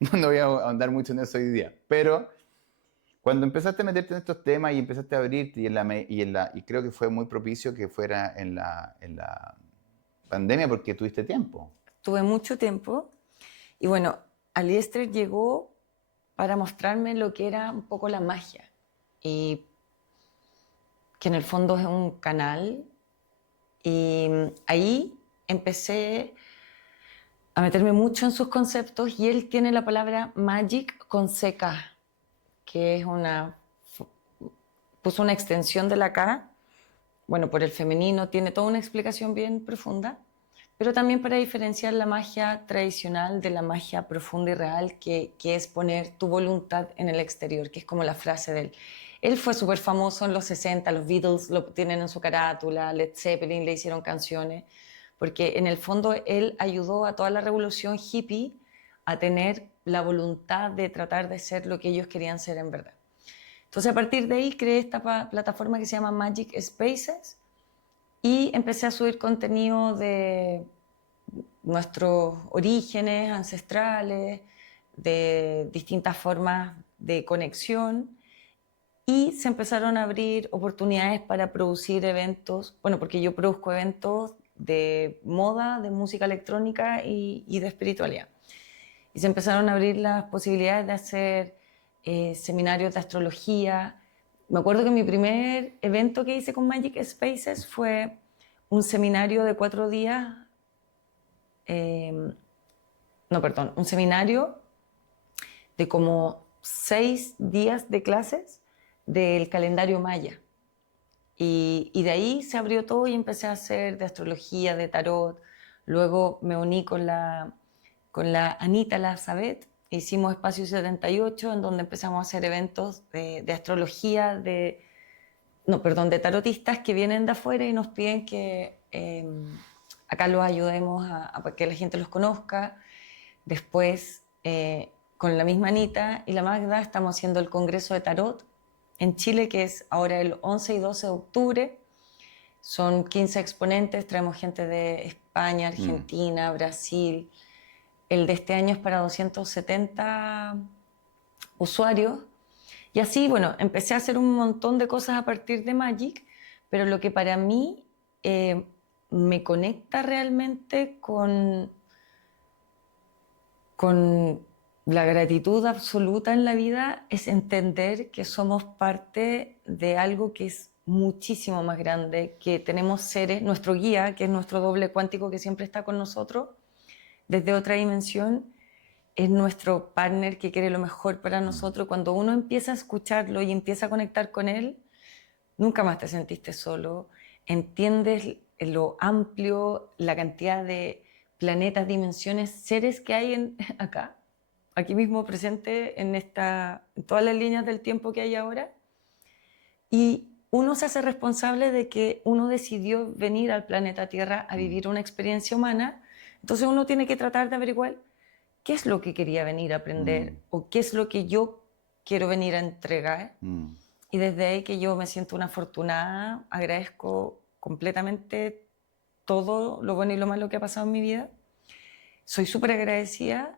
No voy a ahondar mucho en eso hoy día, pero cuando empezaste a meterte en estos temas y empezaste a abrirte y creo que fue muy propicio que fuera en la pandemia porque tuviste tiempo. Tuve mucho tiempo y bueno, Aliester llegó para mostrarme lo que era un poco la magia y que en el fondo es un canal, y ahí empecé a meterme mucho en sus conceptos, y él tiene la palabra magic con CK, que es puso una extensión de la K, bueno, por el femenino, tiene toda una explicación bien profunda, pero también para diferenciar la magia tradicional de la magia profunda y real, que es poner tu voluntad en el exterior, que es como la frase de él. Él fue súper famoso en los 60, los Beatles lo tienen en su carátula, Led Zeppelin le hicieron canciones, porque en el fondo él ayudó a toda la revolución hippie a tener la voluntad de tratar de ser lo que ellos querían ser en verdad. Entonces a partir de ahí creé esta plataforma que se llama Magic Spaces y empecé a subir contenido de nuestros orígenes ancestrales, de distintas formas de conexión, y se empezaron a abrir oportunidades para producir eventos, bueno, porque yo produzco eventos de moda, de música electrónica y de espiritualidad. Y se empezaron a abrir las posibilidades de hacer seminarios de astrología. Me acuerdo que mi primer evento que hice con Magic Spaces fue un seminario de 4 días, un seminario de como 6 días de clases del calendario maya. Y de ahí se abrió todo y empecé a hacer de astrología, de tarot. Luego me uní con la Anita Lazabeth, hicimos Espacio 78, en donde empezamos a hacer eventos de astrología, de tarotistas que vienen de afuera y nos piden que acá los ayudemos a que la gente los conozca. Después, con la misma Anita y la Magda, estamos haciendo el Congreso de Tarot en Chile, que es ahora el 11 y 12 de octubre. Son 15 exponentes, traemos gente de España, Argentina, Brasil. El de este año es para 270 usuarios. Y así, bueno, empecé a hacer un montón de cosas a partir de Magic, pero lo que para mí me conecta realmente con la gratitud absoluta en la vida es entender que somos parte de algo que es muchísimo más grande, que tenemos seres, nuestro guía, que es nuestro doble cuántico que siempre está con nosotros, desde otra dimensión, es nuestro partner que quiere lo mejor para nosotros. Cuando uno empieza a escucharlo y empieza a conectar con él, nunca más te sentiste solo, entiendes lo amplio, la cantidad de planetas, dimensiones, seres que hay acá, aquí mismo presente en todas las líneas del tiempo que hay ahora, y uno se hace responsable de que uno decidió venir al planeta Tierra a vivir una experiencia humana. Entonces uno tiene que tratar de averiguar qué es lo que quería venir a aprender o qué es lo que yo quiero venir a entregar. Y desde ahí que yo me siento una afortunada, agradezco completamente todo lo bueno y lo malo que ha pasado en mi vida. Soy súper agradecida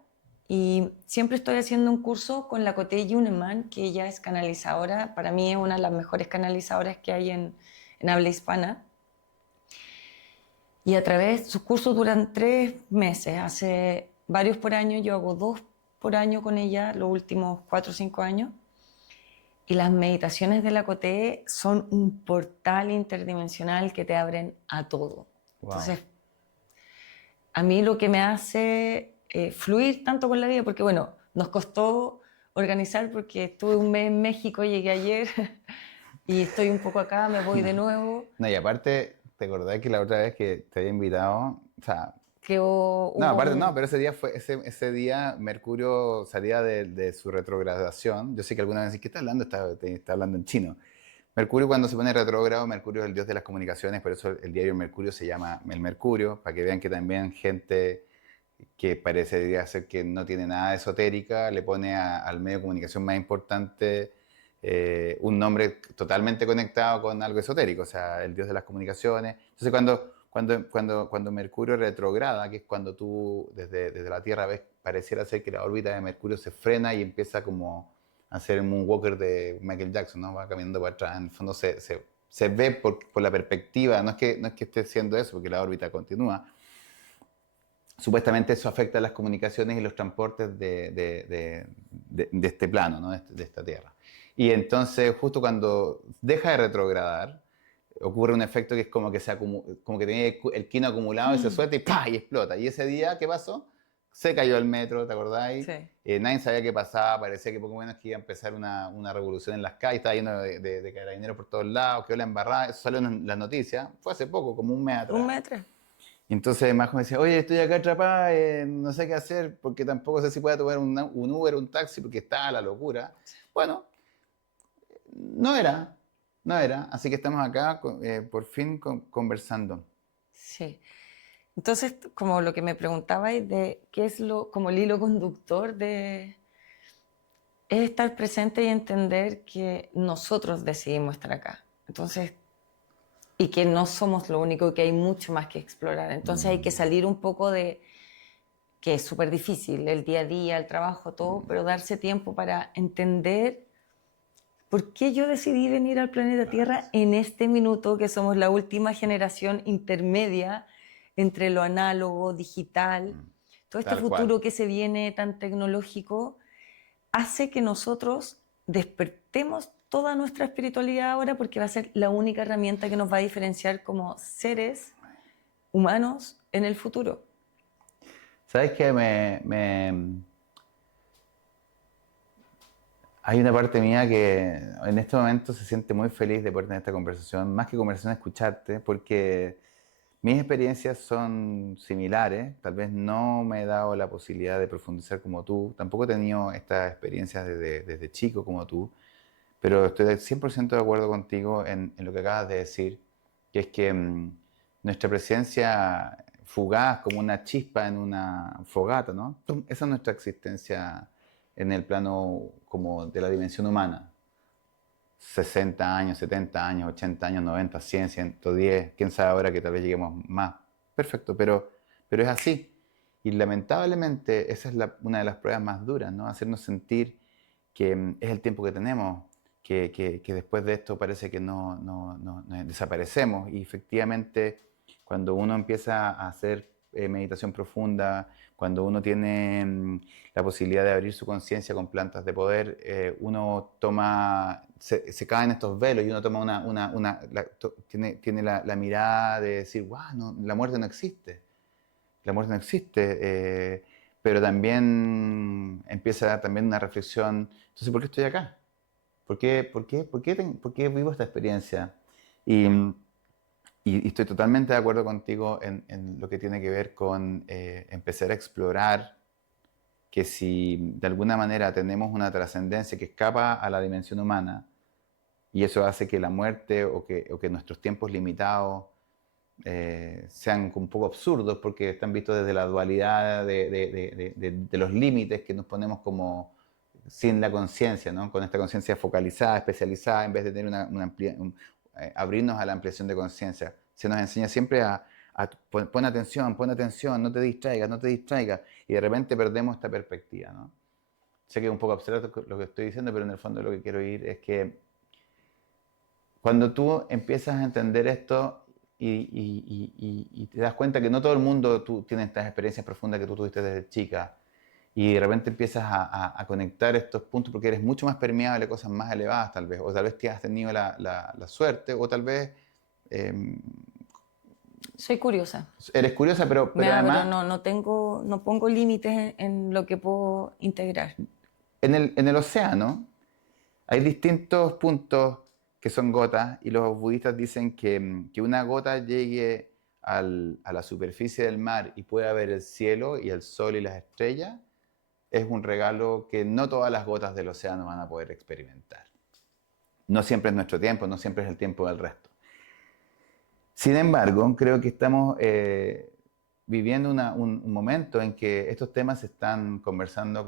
y siempre estoy haciendo un curso con la Coté Yuneman, que ella es canalizadora. Para mí es una de las mejores canalizadoras que hay en habla hispana. Y a través, sus cursos duran 3 meses, hace varios por año, yo hago 2 por año con ella, los últimos 4 o 5 años. Y las meditaciones de la Coté son un portal interdimensional que te abren a todo. Wow. Entonces, a mí lo que me hace fluir tanto con la vida, porque bueno, nos costó organizar porque estuve un mes en México, llegué ayer y estoy un poco acá, me voy de nuevo. No, y aparte, ¿te acordás que la otra vez que te había invitado? O sea, Que no, hubo aparte no, un... pero ese día Mercurio salía de su retrogradación. Yo sé que alguna vez decís, ¿qué está hablando? Está hablando en chino. Mercurio cuando se pone retrógrado, Mercurio es el dios de las comunicaciones, por eso el diario Mercurio se llama El Mercurio, para que vean que también gente que parecería ser que no tiene nada de esotérica, le pone al medio de comunicación más importante un nombre totalmente conectado con algo esotérico, o sea, el dios de las comunicaciones. Entonces cuando Mercurio retrograda, que es cuando tú desde la Tierra ves, pareciera ser que la órbita de Mercurio se frena y empieza como a hacer el moonwalker de Michael Jackson, ¿no? Va caminando para atrás, en el fondo se ve por la perspectiva, no es que esté haciendo eso, porque la órbita continúa. Supuestamente eso afecta a las comunicaciones y los transportes de este plano, ¿no? de esta Tierra. Y entonces, justo cuando deja de retrogradar, ocurre un efecto que es como que, como que tenía el quino acumulado y se suelta y ¡pah! Y explota. Y ese día, ¿qué pasó? Se cayó el metro, ¿te acordáis? Sí. Nadie sabía qué pasaba, parecía que poco menos que iba a empezar una revolución en las calles, estaba lleno de carabineros por todos lados, quedó la embarrada, eso salió en las noticias, fue hace poco, como un mes atrás. Un metro. Y entonces Majo me decía, oye, estoy acá atrapada, no sé qué hacer, porque tampoco sé si puedo tomar un Uber, un taxi, porque está la locura. Bueno, no era, no era. Así que estamos acá por fin conversando. Sí. Entonces, como lo que me preguntabais de qué es como el hilo conductor de... Es estar presente y entender que nosotros decidimos estar acá. Entonces, y que no somos lo único, que hay mucho más que explorar. Entonces hay que salir un poco de, que es súper difícil, el día a día, el trabajo, todo, pero darse tiempo para entender por qué yo decidí venir al planeta Tierra en este minuto, que somos la última generación intermedia entre lo análogo, digital, todo este Tal cual. futuro que se viene tan tecnológico, hace que nosotros despertemos toda nuestra espiritualidad ahora, porque va a ser la única herramienta que nos va a diferenciar como seres humanos en el futuro. ¿Sabes qué? Hay una parte mía que en este momento se siente muy feliz de poder tener esta conversación, más que conversación, escucharte, porque mis experiencias son similares, tal vez no me he dado la posibilidad de profundizar como tú, tampoco he tenido estas experiencias desde chico como tú, pero estoy 100% de acuerdo contigo en lo que acabas de decir, que es que nuestra presencia fugaz como una chispa en una fogata, ¿no? ¡Tum! Esa es nuestra existencia en el plano como de la dimensión humana. 60 años, 70 años, 80 años, 90, 100, 110, quién sabe ahora que tal vez lleguemos más. Perfecto, pero es así. Y lamentablemente esa es una de las pruebas más duras, ¿no? Hacernos sentir que es el tiempo que tenemos, que después de esto parece que no desaparecemos. Y efectivamente, cuando uno empieza a hacer meditación profunda, cuando uno tiene la posibilidad de abrir su conciencia con plantas de poder, uno se caen estos velos y uno toma tiene la mirada de decir, wow, no, la muerte no existe. La muerte no existe. Pero también empieza también una reflexión, entonces, ¿por qué estoy acá? ¿Por qué vivo esta experiencia? Y, y estoy totalmente de acuerdo contigo en lo que tiene que ver con empezar a explorar que si de alguna manera tenemos una trascendencia que escapa a la dimensión humana, y eso hace que la muerte o que nuestros tiempos limitados sean un poco absurdos porque están vistos desde la dualidad de los límites que nos ponemos como sin la conciencia, ¿no? Con esta conciencia focalizada, especializada, en vez de tener abrirnos a la ampliación de conciencia. Se nos enseña siempre a pon atención, no te distraigas, no te distraigas, y de repente perdemos esta perspectiva, ¿no? Sé que es un poco abstracto lo que estoy diciendo, pero en el fondo lo que quiero ir es que cuando tú empiezas a entender esto y te das cuenta que no todo el mundo tiene estas experiencias profundas que tú tuviste desde chica, y de repente empiezas a conectar estos puntos porque eres mucho más permeable a cosas más elevadas tal vez, o tal vez que has tenido la suerte, o tal vez eh, Soy curiosa. eres curiosa, Me pero abro, además no pongo límites en lo que puedo integrar. en el océano hay distintos puntos que son gotas y los budistas dicen que una gota llegue a la superficie del mar y pueda ver el cielo y el sol y las estrellas, es un regalo que no todas las gotas del océano van a poder experimentar. No siempre es nuestro tiempo, no siempre es el tiempo del resto. Sin embargo, creo que estamos viviendo un momento en que estos temas se están conversando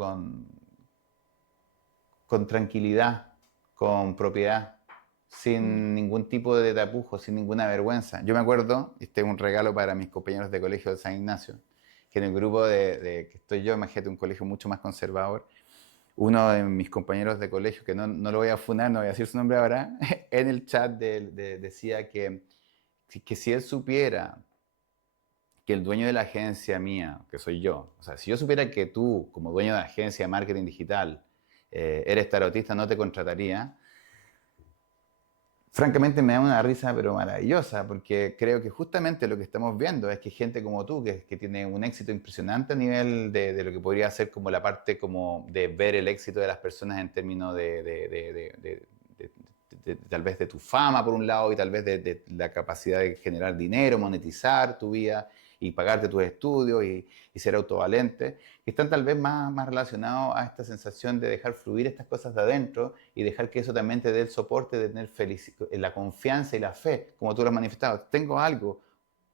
con tranquilidad, con propiedad, Mm. sin ningún tipo de tapujo, sin ninguna vergüenza. Yo me acuerdo, este es un regalo para mis compañeros de colegio de San Ignacio, que en el grupo de que estoy yo, imagínate un colegio mucho más conservador, uno de mis compañeros de colegio, que no lo voy a funar, no voy a decir su nombre ahora, en el chat decía que si él supiera que el dueño de la agencia mía, que soy yo, o sea, si yo supiera que tú, como dueño de agencia de marketing digital, eres tarotista, no te contrataría, francamente me da una risa pero maravillosa, porque creo que justamente lo que estamos viendo es que gente como tú, que tiene un éxito impresionante a nivel de lo que podría ser como la parte como de ver el éxito de las personas en términos tal vez de tu fama por un lado y tal vez de la capacidad de generar dinero, monetizar tu vida y pagarte tus estudios y ser autovalente, que están tal vez más relacionados a esta sensación de dejar fluir estas cosas de adentro y dejar que eso también te dé el soporte de tener la confianza y la fe, como tú lo has manifestado. Tengo algo,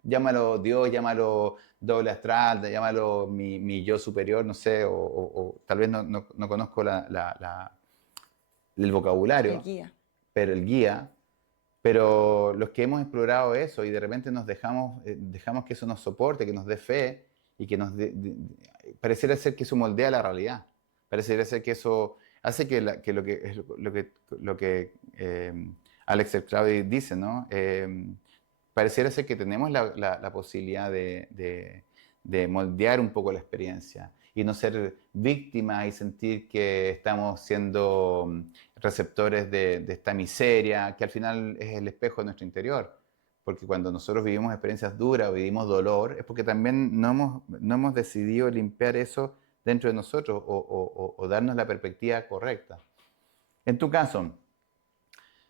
llámalo Dios, llámalo doble astral, llámalo mi yo superior, no sé, o tal vez no conozco el El vocabulario, guía. pero el guía, pero los que hemos explorado eso y de repente nos dejamos que eso nos soporte, que nos dé fe y que pareciera ser que eso moldea la realidad. Pareciera ser que eso hace que lo que Alex Straudy dice, ¿no? Pareciera ser que tenemos la posibilidad de moldear un poco la experiencia y no ser víctimas y sentir que estamos siendo receptores de esta miseria, que al final es el espejo de nuestro interior. Porque cuando nosotros vivimos experiencias duras o vivimos dolor, es porque también no hemos decidido limpiar eso dentro de nosotros o darnos la perspectiva correcta. En tu caso,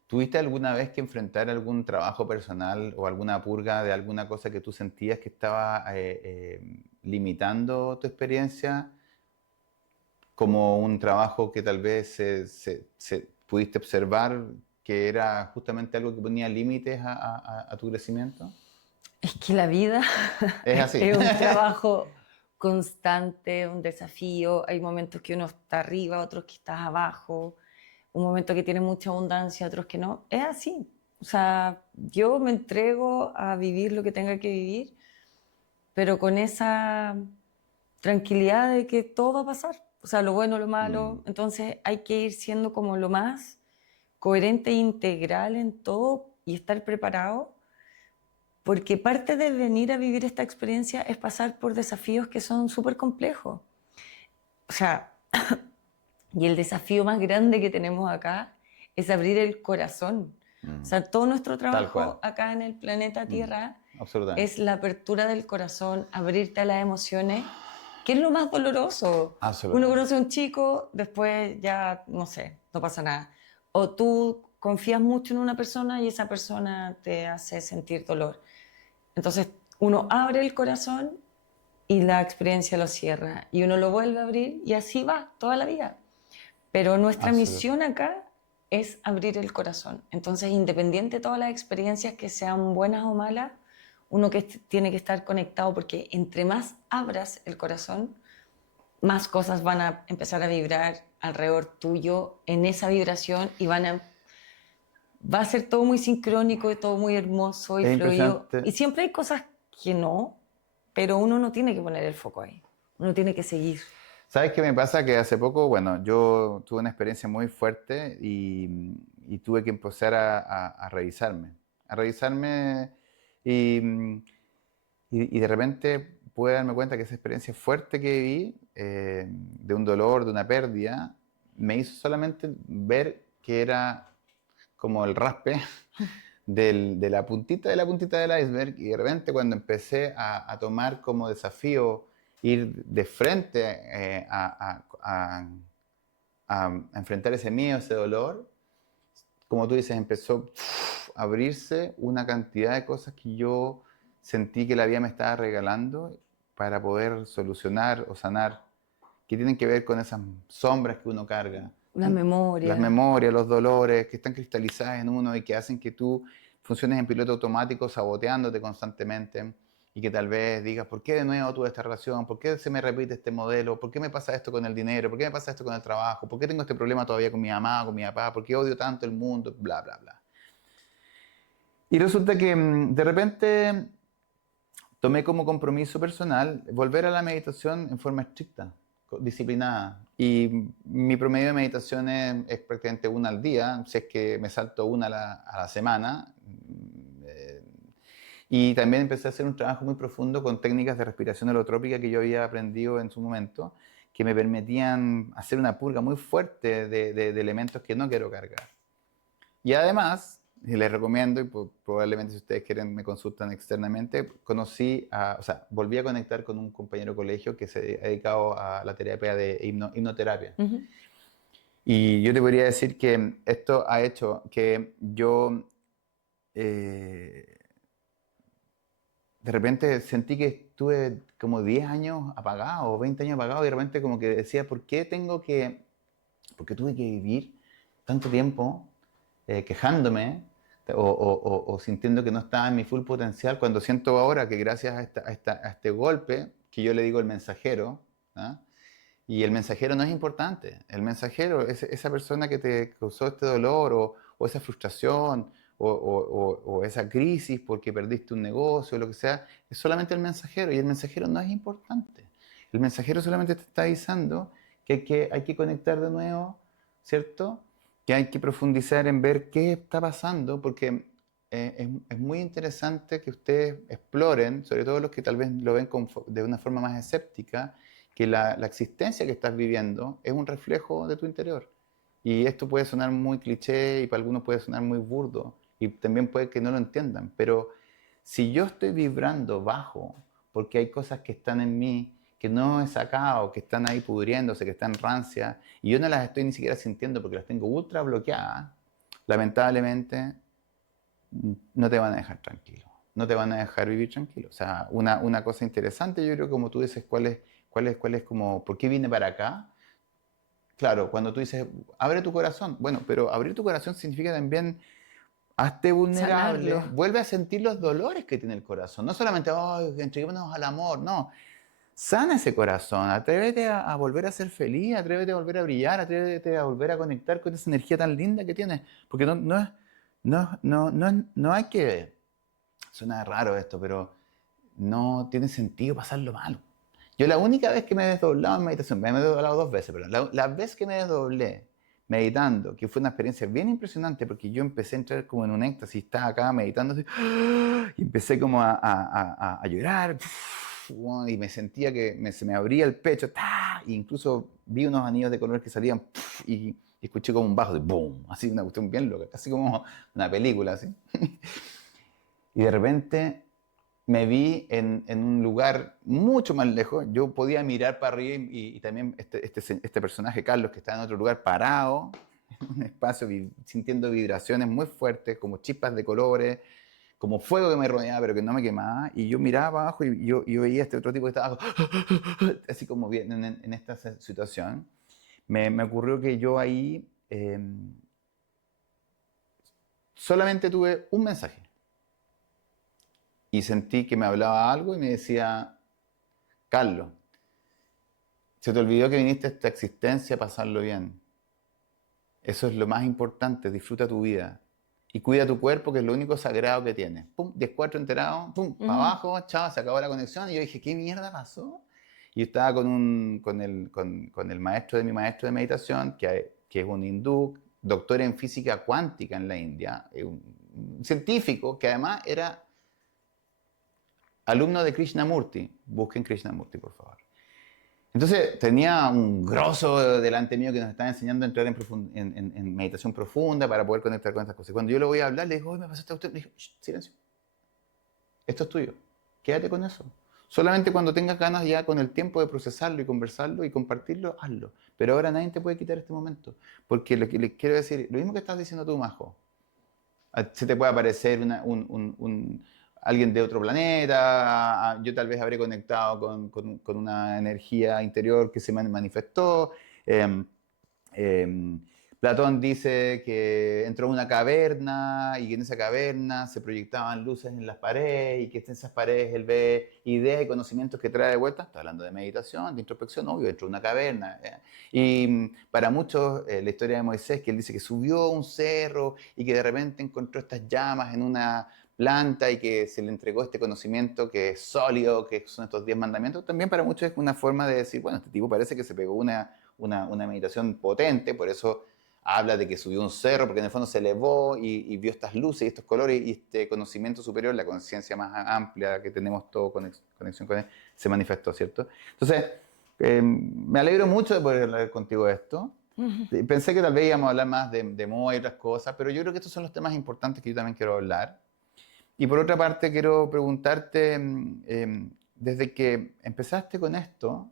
¿tuviste alguna vez que enfrentar algún trabajo personal o alguna purga de alguna cosa que tú sentías que estaba limitando tu experiencia? Como un trabajo que tal vez pudiste observar que era justamente algo que ponía límites a tu crecimiento. Es que la vida Es así. es un trabajo constante, un desafío. Hay momentos que uno está arriba, otros que estás abajo, un momento que tiene mucha abundancia, otros que no. Es así. O sea, yo me entrego a vivir lo que tenga que vivir, pero con esa tranquilidad de que todo va a pasar. O sea, lo bueno, lo Mm, malo. Entonces hay que ir siendo como lo más coherente e integral en todo y estar preparado, porque parte de venir a vivir esta experiencia es pasar por desafíos que son súper complejos. O sea, y el desafío más grande que tenemos acá es abrir el corazón. O mm. sea, todo nuestro Tal trabajo cual. acá en el planeta Mm, Tierra es absolutamente. la apertura del corazón, abrirte a las emociones, que es lo más doloroso. Uno Absolutamente. conoce a un chico, después ya, no sé, no pasa nada. O tú confías mucho en una persona y esa persona te hace sentir dolor. Entonces, uno abre el corazón y la experiencia lo cierra. Y uno lo vuelve a abrir y así va toda la vida. Pero nuestra Absolutamente. misión acá es abrir el corazón. Entonces, independiente de todas las experiencias que sean buenas o malas, uno que tiene que estar conectado porque entre más abras el corazón, más cosas van a empezar a vibrar alrededor tuyo en esa vibración y va a ser todo muy sincrónico y todo muy hermoso y Es fluido. Y impresionante. siempre hay cosas que no, pero uno no tiene que poner el foco ahí. Uno tiene que seguir. ¿Sabes qué me pasa? Que hace poco, bueno, yo tuve una experiencia muy fuerte y tuve que empezar a revisarme. A revisarme y, y de repente pude darme cuenta que esa experiencia fuerte que viví de un dolor, de una pérdida, me hizo solamente ver que era como el raspe de la puntita del iceberg, y de repente cuando empecé a tomar como desafío ir de frente a enfrentar ese miedo, ese dolor, como tú dices, empezó a abrirse una cantidad de cosas que yo sentí que la vida me estaba regalando para poder solucionar o sanar, que tienen que ver con esas sombras que uno carga. La Las memoria. memorias, los dolores que están cristalizadas en uno y que hacen que tú funciones en piloto automático, saboteándote constantemente, y que tal vez digas, ¿por qué de nuevo tuve esta relación? ¿Por qué se me repite este modelo? ¿Por qué me pasa esto con el dinero? ¿Por qué me pasa esto con el trabajo? ¿Por qué tengo este problema todavía con mi mamá, con mi papá? ¿Por qué odio tanto el mundo? Bla, bla, bla. Y resulta que de repente tomé como compromiso personal volver a la meditación en forma estricta, disciplinada. Y mi promedio de meditaciones es prácticamente una al día, si es que me salto una a la semana. Y también empecé a hacer un trabajo muy profundo con técnicas de respiración holotrópica que yo había aprendido en su momento, que me permitían hacer una purga muy fuerte de elementos que no quiero cargar. Y además, y les recomiendo, y probablemente si ustedes quieren me consultan externamente, volví a conectar con un compañero de colegio que se ha dedicado a la terapia de hipnoterapia. Ujú. Y yo te podría decir que esto ha hecho que yo de repente sentí que estuve como 10 años apagado, 20 años apagado, y de repente como que decía, ¿por qué tuve que vivir tanto tiempo quejándome o sintiendo que no estaba en mi full potencial, cuando siento ahora que gracias a este golpe, que yo le digo el mensajero, ¿ah? Y el mensajero no es importante. El mensajero es esa persona que te causó este dolor o esa frustración o esa crisis porque perdiste un negocio o lo que sea. Es solamente el mensajero, y el mensajero no es importante. El mensajero solamente te está avisando que hay que conectar de nuevo, ¿cierto? Que hay que profundizar en ver qué está pasando, porque es muy interesante que ustedes exploren, sobre todo los que tal vez lo ven de una forma más escéptica, que la existencia que estás viviendo es un reflejo de tu interior. Y esto puede sonar muy cliché y para algunos puede sonar muy burdo y también puede que no lo entiendan, pero si yo estoy vibrando bajo porque hay cosas que están en mí que no he sacado, que están ahí pudriéndose, que están rancias, y yo no las estoy ni siquiera sintiendo porque las tengo ultra bloqueadas, lamentablemente no te van a dejar tranquilo, no te van a dejar vivir tranquilo. O sea, una cosa interesante, yo creo, como tú dices, cuál es como, ¿por qué vine para acá? Claro, cuando tú dices, abre tu corazón, bueno, pero abrir tu corazón significa también, hazte vulnerable, Sanarlo. vuelve a sentir los dolores que tiene el corazón, no solamente, oh, entreguémonos al amor, no. Sana ese corazón, atrévete a volver a ser feliz, atrévete a volver a brillar, atrévete a volver a conectar con esa energía tan linda que tienes, porque no hay que, suena raro esto, pero no tiene sentido pasarlo mal. Yo la única vez que me he desdoblado en meditación, me he desdoblado dos veces, pero la vez que me desdoblé meditando, que fue una experiencia bien impresionante, porque yo empecé a entrar como en un éxtasis, estaba acá meditando así, y empecé como a llorar, y me sentía que se me abría el pecho, e incluso vi unos anillos de color que salían, y escuché como un bajo de boom, así una cuestión bien loca, casi como una película así. Y de repente me vi en un lugar mucho más lejos. Yo podía mirar para arriba y también este personaje, Carlos, que está en otro lugar parado, en un espacio, sintiendo vibraciones muy fuertes, como chispas de colores, como fuego que me rodeaba, pero que no me quemaba. Y yo miraba abajo y yo veía a este otro tipo que estaba abajo, así como bien en esta situación. Me ocurrió que yo ahí solamente tuve un mensaje y sentí que me hablaba algo y me decía, Carlos, se te olvidó que viniste a esta existencia a pasarlo bien. Eso es lo más importante, disfruta tu vida. Y cuida tu cuerpo, que es lo único sagrado que tienes. Pum, 10-4 enterado, pum, para Ujú. abajo, chao, se acabó la conexión. Y yo dije, ¿qué mierda pasó? Y yo estaba con el maestro de mi maestro de meditación, que es un hindú, doctor en física cuántica en la India, un científico que además era alumno de Krishnamurti. Busquen Krishnamurti, por favor. Entonces tenía un grosso delante mío que nos estaba enseñando a entrar en meditación profunda para poder conectar con estas cosas. Y cuando yo le voy a hablar, le digo, me pasó esta cuestión. Le digo, silencio, esto es tuyo, quédate con eso. Solamente cuando tengas ganas ya con el tiempo de procesarlo y conversarlo y compartirlo, hazlo. Pero ahora nadie te puede quitar este momento. Porque lo que les quiero decir, lo mismo que estás diciendo tú, Majo, se te puede aparecer alguien de otro planeta, yo tal vez habré conectado con una energía interior que se manifestó. eh, eh, Platón dice que entró a una caverna y que en esa caverna se proyectaban luces en las paredes y que en esas paredes él ve ideas y conocimientos que trae de vuelta. Está hablando de meditación, de introspección, obvio, dentro de una caverna. Y para muchos, la historia de Moisés, que él dice que subió a un cerro y que de repente encontró estas llamas en una planta y que se le entregó este conocimiento que es sólido, que son estos 10 mandamientos, también para muchos es una forma de decir, bueno, este tipo parece que se pegó una meditación potente, por eso habla de que subió un cerro, porque en el fondo se elevó y vio estas luces y estos colores y este conocimiento superior, la conciencia más amplia que tenemos todo, conexión con él, se manifestó, ¿cierto? Entonces, me alegro mucho de poder hablar contigo de esto. Pensé que tal vez íbamos a hablar más de moda y otras cosas, pero yo creo que estos son los temas importantes que yo también quiero hablar. Y por otra parte, quiero preguntarte, desde que empezaste con esto,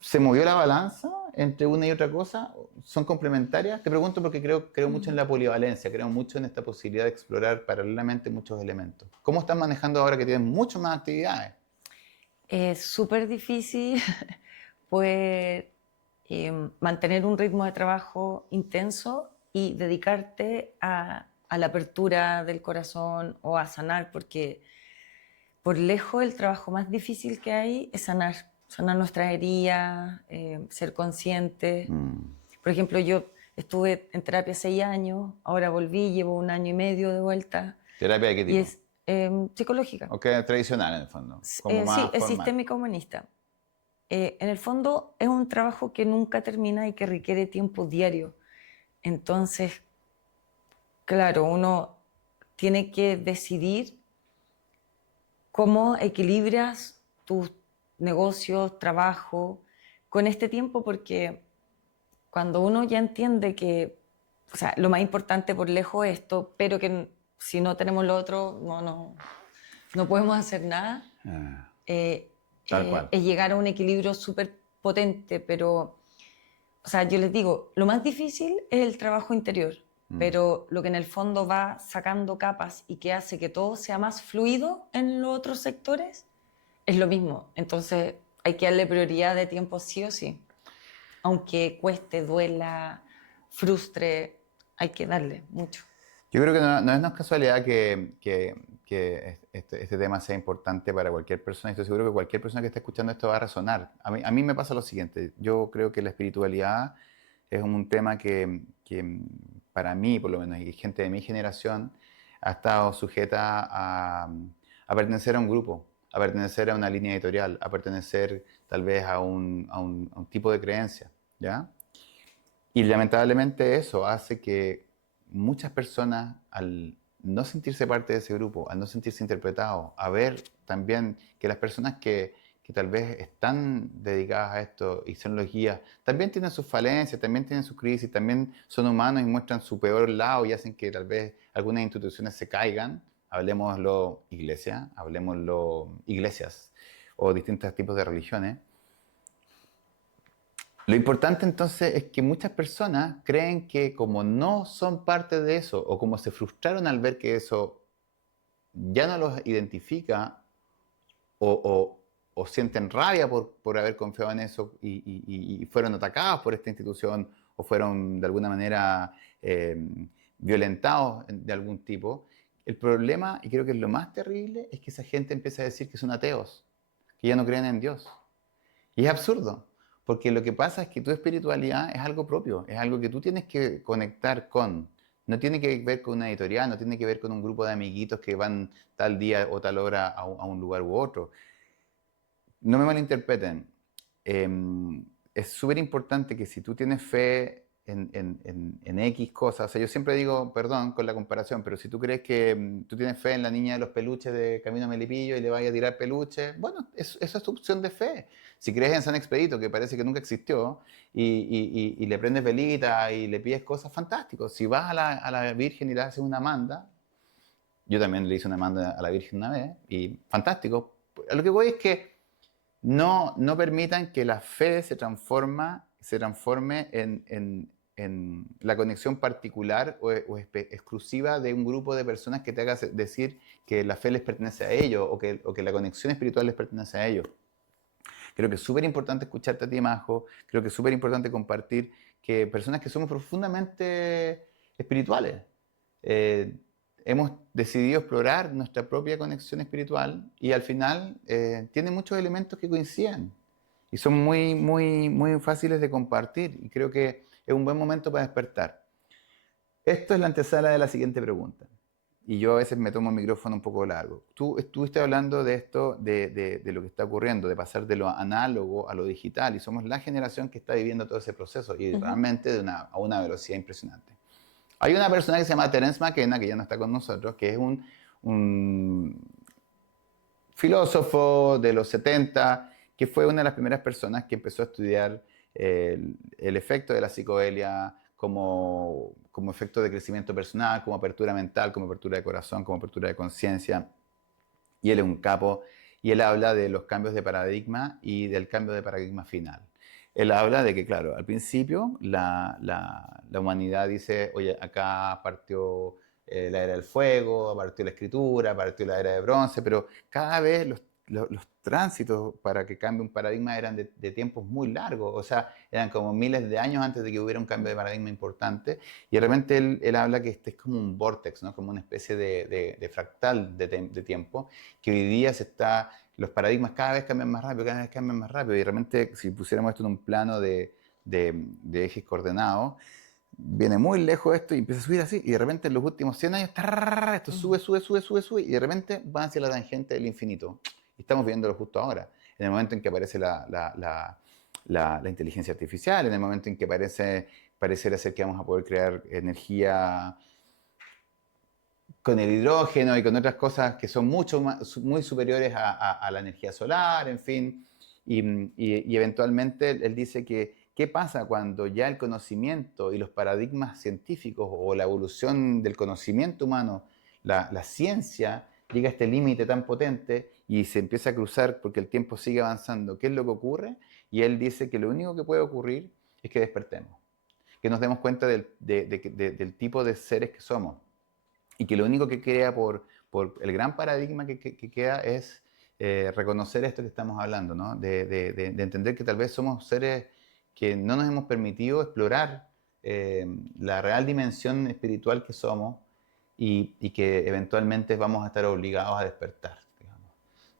¿se movió la balanza entre una y otra cosa? ¿Son complementarias? Te pregunto porque creo mucho en la polivalencia, creo mucho en esta posibilidad de explorar paralelamente muchos elementos. ¿Cómo estás manejando ahora que tienes muchas más actividades? Es súper difícil poder mantener un ritmo de trabajo intenso y dedicarte a la apertura del corazón o a sanar, porque por lejos el trabajo más difícil que hay es sanar nuestras heridas, ser consciente. Mm. Por ejemplo, yo estuve en terapia 6 años, ahora volví, llevo 1 año y medio de vuelta, ¿Terapia de qué y tipo? es psicológica. ¿O qué tradicional en el fondo? Como Sí, más es formal. sistémico humanista. En el fondo es un trabajo que nunca termina y que requiere tiempo diario. Entonces, claro, uno tiene que decidir cómo equilibras tus negocios, trabajo, con este tiempo, porque cuando uno ya entiende que, o sea, lo más importante por lejos es esto, pero que si no tenemos lo otro, no podemos hacer nada, Ah, eh, tal cual. es llegar a un equilibrio súper potente, pero, o sea, yo les digo, lo más difícil es el trabajo interior, Mm. pero lo que en el fondo va sacando capas y que hace que todo sea más fluido en los otros sectores, es lo mismo. Entonces hay que darle prioridad de tiempo sí o sí. Aunque cueste, duela, frustre, hay que darle mucho. Yo creo que no es casualidad que este tema sea importante para cualquier persona. Estoy seguro que cualquier persona que esté escuchando esto va a resonar. A mí me pasa lo siguiente. Yo creo que la espiritualidad es un tema que para mí, por lo menos, y gente de mi generación, ha estado sujeta a pertenecer a un grupo, a pertenecer a una línea editorial, a pertenecer tal vez a un tipo de creencia, ¿ya? Y lamentablemente eso hace que muchas personas, al no sentirse parte de ese grupo, al no sentirse interpretados, a ver también que las personas que tal vez están dedicadas a esto y son los guías, también tienen sus falencias, también tienen sus crisis, también son humanos y muestran su peor lado y hacen que tal vez algunas instituciones se caigan. Hablemoslo iglesia, hablemoslo iglesias o distintos tipos de religiones. Lo importante entonces es que muchas personas creen que como no son parte de eso o como se frustraron al ver que eso ya no los identifica o sienten rabia por haber confiado en eso y fueron atacados por esta institución o fueron de alguna manera eh, violentados de algún tipo, el problema, y creo que es lo más terrible, es que esa gente empieza a decir que son ateos, que ya no creen en Dios. Y es absurdo, porque lo que pasa es que tu espiritualidad es algo propio, es algo que tú tienes que conectar con. No tiene que ver con una editorial, no tiene que ver con un grupo de amiguitos que van tal día o tal hora a un lugar u otro. No me malinterpreten. Es súper importante que si tú tienes fe en X cosas. O sea, yo siempre digo, perdón con la comparación, pero si tú crees que tú tienes fe en la niña de los peluches de Camino a Melipillo y le vayas a tirar peluches, bueno, eso es tu opción de fe. Si crees en San Expedito, que parece que nunca existió, y le prendes velita y le pides cosas, fantástico. Si vas a la Virgen y le haces una manda, yo también le hice una manda a la Virgen una vez, y fantástico. A lo que voy es que no permitan que la fe se transforme en la conexión particular exclusiva de un grupo de personas que te haga decir que la fe les pertenece a ellos o que la conexión espiritual les pertenece a ellos. Creo que es súper importante escucharte a ti, Majo. Creo que es súper importante compartir que personas que somos profundamente espirituales, eh, hemos decidido explorar nuestra propia conexión espiritual y al final tiene muchos elementos que coinciden y son muy fáciles de compartir y creo que es un buen momento para despertar. Esto es la antesala de la siguiente pregunta. Y yo a veces me tomo el micrófono un poco largo. Tú estuviste hablando de esto, de lo que está ocurriendo, de pasar de lo análogo a lo digital, y somos la generación que está viviendo todo ese proceso, y realmente a una velocidad impresionante. Hay una persona que se llama Terence McKenna, que ya no está con nosotros, que es un filósofo de los 70, que fue una de las primeras personas que empezó a estudiar el efecto de la psicodelia como efecto de crecimiento personal, como apertura mental, como apertura de corazón, como apertura de conciencia. Y él es un capo y él habla de los cambios de paradigma y del cambio de paradigma final. Él habla de que, claro, al principio la humanidad dice, oye, acá partió la era del fuego, partió la escritura, partió la era de bronce, pero cada vez los tránsitos para que cambie un paradigma eran de tiempos muy largos, o sea, eran como miles de años antes de que hubiera un cambio de paradigma importante, y de repente él habla que este es como un vortex, ¿no? Como una especie de fractal de tiempo, que hoy día los paradigmas cada vez cambian más rápido, cada vez cambian más rápido, y de repente si pusiéramos esto en un plano de ejes coordenados, viene muy lejos esto y empieza a subir así, y de repente en los últimos 100 años, esto sube, y de repente va hacia la tangente del infinito. Y estamos viéndolo justo ahora, en el momento en que aparece la inteligencia artificial, en el momento en que pareciera ser que vamos a poder crear energía con el hidrógeno y con otras cosas que son muy superiores a la energía solar, en fin. Y eventualmente él dice que qué pasa cuando ya el conocimiento y los paradigmas científicos o la evolución del conocimiento humano, la ciencia, llega a este límite tan potente y se empieza a cruzar porque el tiempo sigue avanzando. ¿Qué es lo que ocurre? Y él dice que lo único que puede ocurrir es que despertemos, que nos demos cuenta del tipo de seres que somos y que lo único que queda por el gran paradigma que queda es reconocer esto que estamos hablando, ¿no? De entender que tal vez somos seres que no nos hemos permitido explorar la real dimensión espiritual que somos y que eventualmente vamos a estar obligados a despertar, digamos.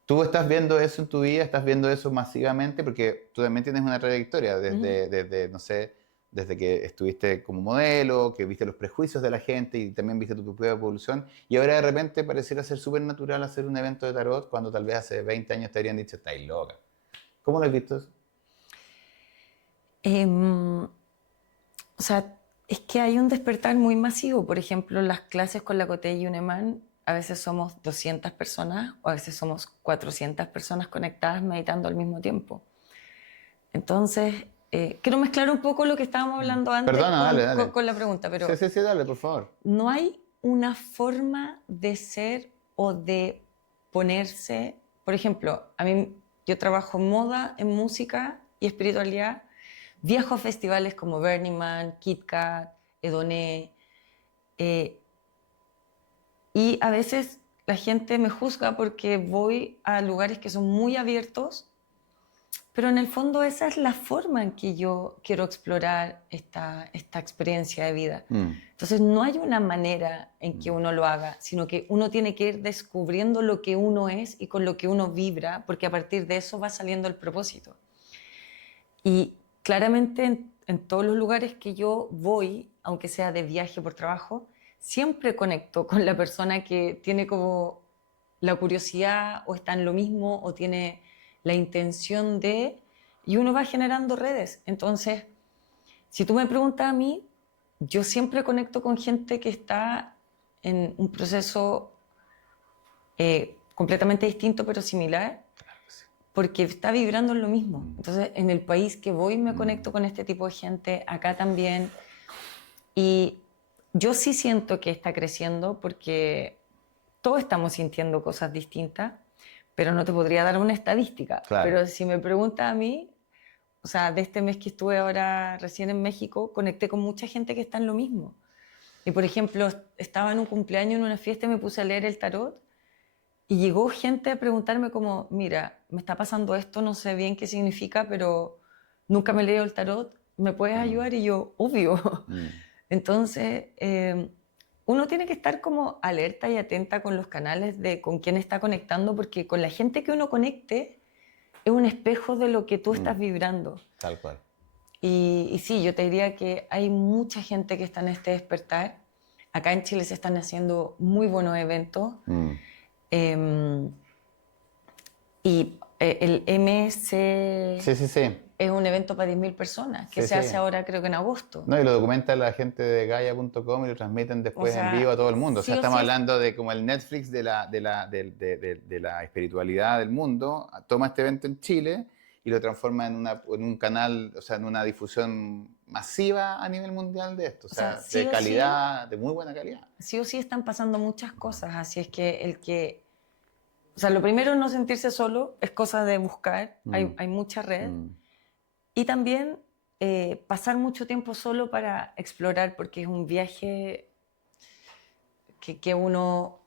Tú estás viendo eso en tu vida, estás viendo eso masivamente porque tú también tienes una trayectoria desde no sé, desde que estuviste como modelo, que viste los prejuicios de la gente y también viste tu propia evolución, y ahora de repente pareciera ser súper natural hacer un evento de tarot cuando tal vez hace 20 años te habrían dicho, estáis loca. ¿Cómo lo has visto eso? O sea, es que hay un despertar muy masivo. Por ejemplo, las clases con la Coté y Uneman, a veces somos 200 personas o a veces somos 400 personas conectadas meditando al mismo tiempo. Entonces, quiero mezclar un poco lo que estábamos hablando antes Perdona, dale. con la pregunta, pero Sí, dale, por favor. no hay una forma de ser o de ponerse. Por ejemplo, yo trabajo en moda, en música y espiritualidad. Viajo a festivales como Burning Man, Kit Kat, Edoné, y a veces la gente me juzga porque voy a lugares que son muy abiertos, pero en el fondo esa es la forma en que yo quiero explorar esta experiencia de vida. Entonces no hay una manera en que uno lo haga, sino que uno tiene que ir descubriendo lo que uno es y con lo que uno vibra, porque a partir de eso va saliendo el propósito. Y claramente en todos los lugares que yo voy, aunque sea de viaje por trabajo, siempre conecto con la persona que tiene como la curiosidad o está en lo mismo o tiene la intención de, y uno va generando redes. Entonces, Si tú me preguntas a mí, yo siempre conecto con gente que está en un proceso completamente distinto pero similar, porque está vibrando en lo mismo. Entonces, en el país que voy me conecto con este tipo de gente, acá también. Y yo sí siento que está creciendo porque todos estamos sintiendo cosas distintas, pero no te podría dar una estadística. Claro. Pero si me preguntas a mí, o sea, de este mes que estuve ahora recién en México, conecté con mucha gente que está en lo mismo. Y por ejemplo, estaba en un cumpleaños, en una fiesta, y me puse a leer el tarot y llegó gente a preguntarme como, mira, me está pasando esto, no sé bien qué significa, pero nunca me he leído el tarot, ¿me puedes ayudar? Y yo, obvio. Entonces, uno tiene que estar como alerta y atenta con los canales de con quién está conectando, porque con la gente que uno conecte es un espejo de lo que tú estás vibrando. Tal cual. Y sí, yo te diría que hay mucha gente que está en este despertar. Acá en Chile se están haciendo muy buenos eventos. Eh, y el MC Sí, sí, sí. es un evento para 10.000 personas que Sí, se sí. hace ahora creo que en agosto. No, y lo documenta la gente de Gaia.com y lo transmiten después O sea, en vivo a todo el mundo. O sea, sí o estamos sí hablando de como el Netflix de la espiritualidad del mundo. Toma este evento en Chile y lo transforma en un canal, o sea, en una difusión masiva a nivel mundial de esto. O sea, sí de o calidad, de muy buena calidad. sí o sí están pasando muchas cosas, así es que, o sea, lo primero no sentirse solo, es cosa de buscar, hay mucha red, y también pasar mucho tiempo solo para explorar, porque es un viaje que uno,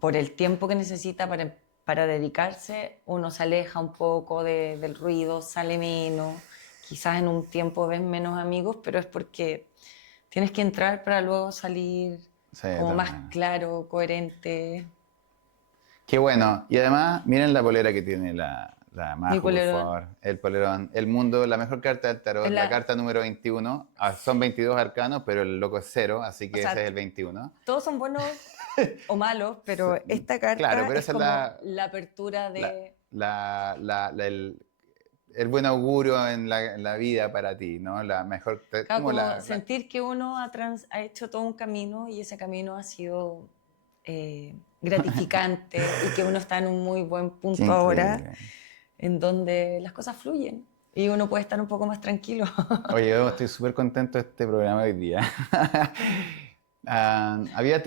por el tiempo que necesita para dedicarse, uno se aleja un poco del ruido, sale menos, quizás en un tiempo ves menos amigos, pero es porque tienes que entrar para luego salir Sí, como más también. claro, coherente. Qué bueno. Y además, miren la polera que tiene la Mi Majo, por polerón. favor. El polerón. El mundo, la mejor carta del tarot, Es la carta número 21. Son 22 arcanos, pero el loco es cero, así o que ese sea, es el 21. todos son buenos o malos, pero esta Claro, carta pero es esa es como la apertura la- de... el buen augurio en la vida para ti, ¿no? La mejor, Claro, como como sentir que uno ha hecho todo un camino y ese camino ha sido gratificante y que uno está en un muy buen Qué punto ahora increíble. en donde las cosas fluyen y uno puede estar un poco más tranquilo. Oye, yo estoy súper contento de este programa hoy día. ¿Sabes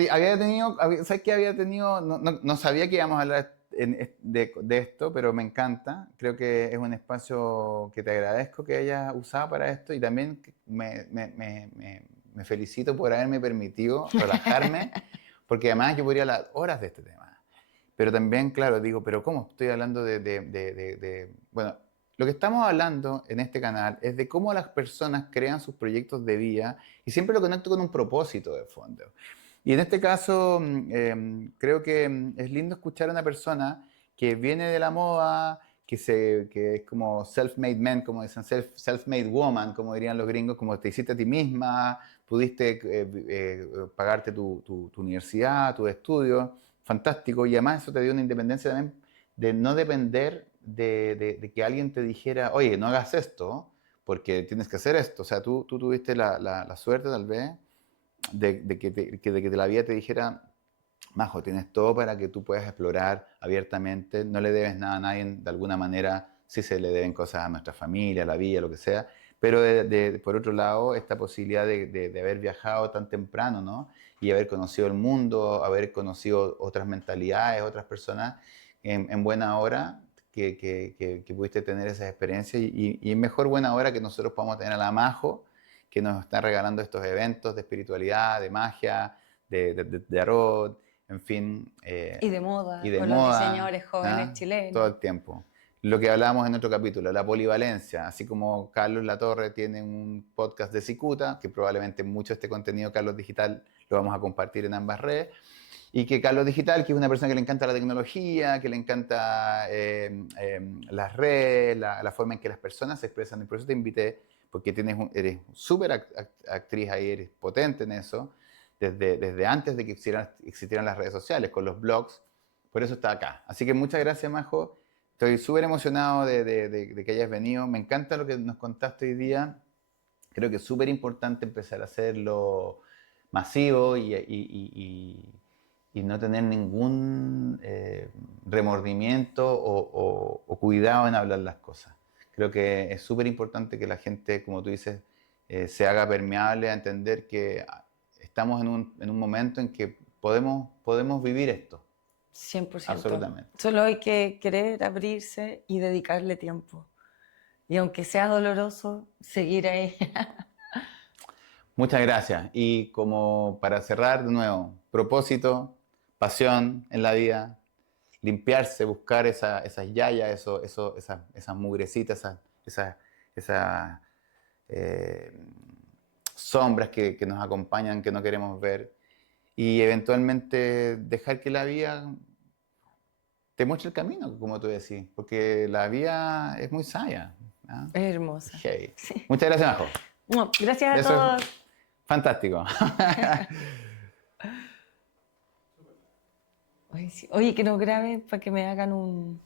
qué había tenido? No sabía que íbamos a hablar de esto, pero me encanta. Creo que es un espacio que te agradezco que hayas usado para esto y también me felicito por haberme permitido relajarme, porque además yo podría hablar horas de este tema. Pero también, claro, digo, pero ¿cómo? Estoy hablando bueno, lo que estamos hablando en este canal es de cómo las personas crean sus proyectos de vida y siempre lo conecto con un propósito de fondo. Y en este caso, creo que es lindo escuchar a una persona que viene de la moda, que es como self-made man, como dicen, self-made woman, como dirían los gringos, como te hiciste a ti misma, pudiste pagarte tu universidad, tus estudios, fantástico. Y además eso te dio una independencia también de no depender de que alguien te dijera, oye, no hagas esto, porque tienes que hacer esto. O sea, tú tuviste la suerte tal vez de que la vida te dijera, Majo, tienes todo para que tú puedas explorar abiertamente, no le debes nada a nadie, de alguna manera sí se le deben cosas a nuestra familia, a la vida, lo que sea, pero por otro lado, esta posibilidad de haber viajado tan temprano, ¿no? Y haber conocido el mundo, haber conocido otras mentalidades, otras personas en buena hora, que pudiste tener esas experiencias y mejor buena hora que nosotros podamos tener a la Majo, que nos está regalando estos eventos de espiritualidad, de magia, de tarot, en fin, Y de moda, y de con los moda, diseñadores jóvenes ¿ah? Todo chilenos. el tiempo. Lo que hablábamos en otro capítulo, la polivalencia, así como Carlos Latorre tiene un podcast de Cicuta, que probablemente mucho de este contenido Carlos Digital lo vamos a compartir en ambas redes, y que Carlos Digital, que es una persona que le encanta la tecnología, que le encanta las redes, la forma en que las personas se expresan, y por eso te invité, porque eres súper actriz ahí, eres potente en eso, desde antes de que existieran las redes sociales, con los blogs, por eso está acá. Así que muchas gracias, Majo. Estoy súper emocionado de que hayas venido. Me encanta lo que nos contaste hoy día. Creo que es súper importante empezar a hacerlo masivo y no tener ningún remordimiento o cuidado en hablar las cosas. Creo que es súper importante que la gente, como tú dices, se haga permeable a entender que estamos en un momento en que podemos vivir esto, 100%. absolutamente. Solo hay que querer abrirse y dedicarle tiempo. Y aunque sea doloroso, seguir ahí. Muchas gracias. Y como para cerrar de nuevo, propósito, pasión en la vida, limpiarse, buscar esas yayas, esas mugrecitas, esas eh, sombras que nos acompañan, que no queremos ver, y eventualmente dejar que la vida te muestre el camino, como tú decís, porque la vida es muy sabia. ¿Ah? Es hermosa. Hey. Sí. Muchas gracias, Majo. Gracias a Eso es todos. fantástico. Oye, sí. Oye, que nos graben para que me hagan un...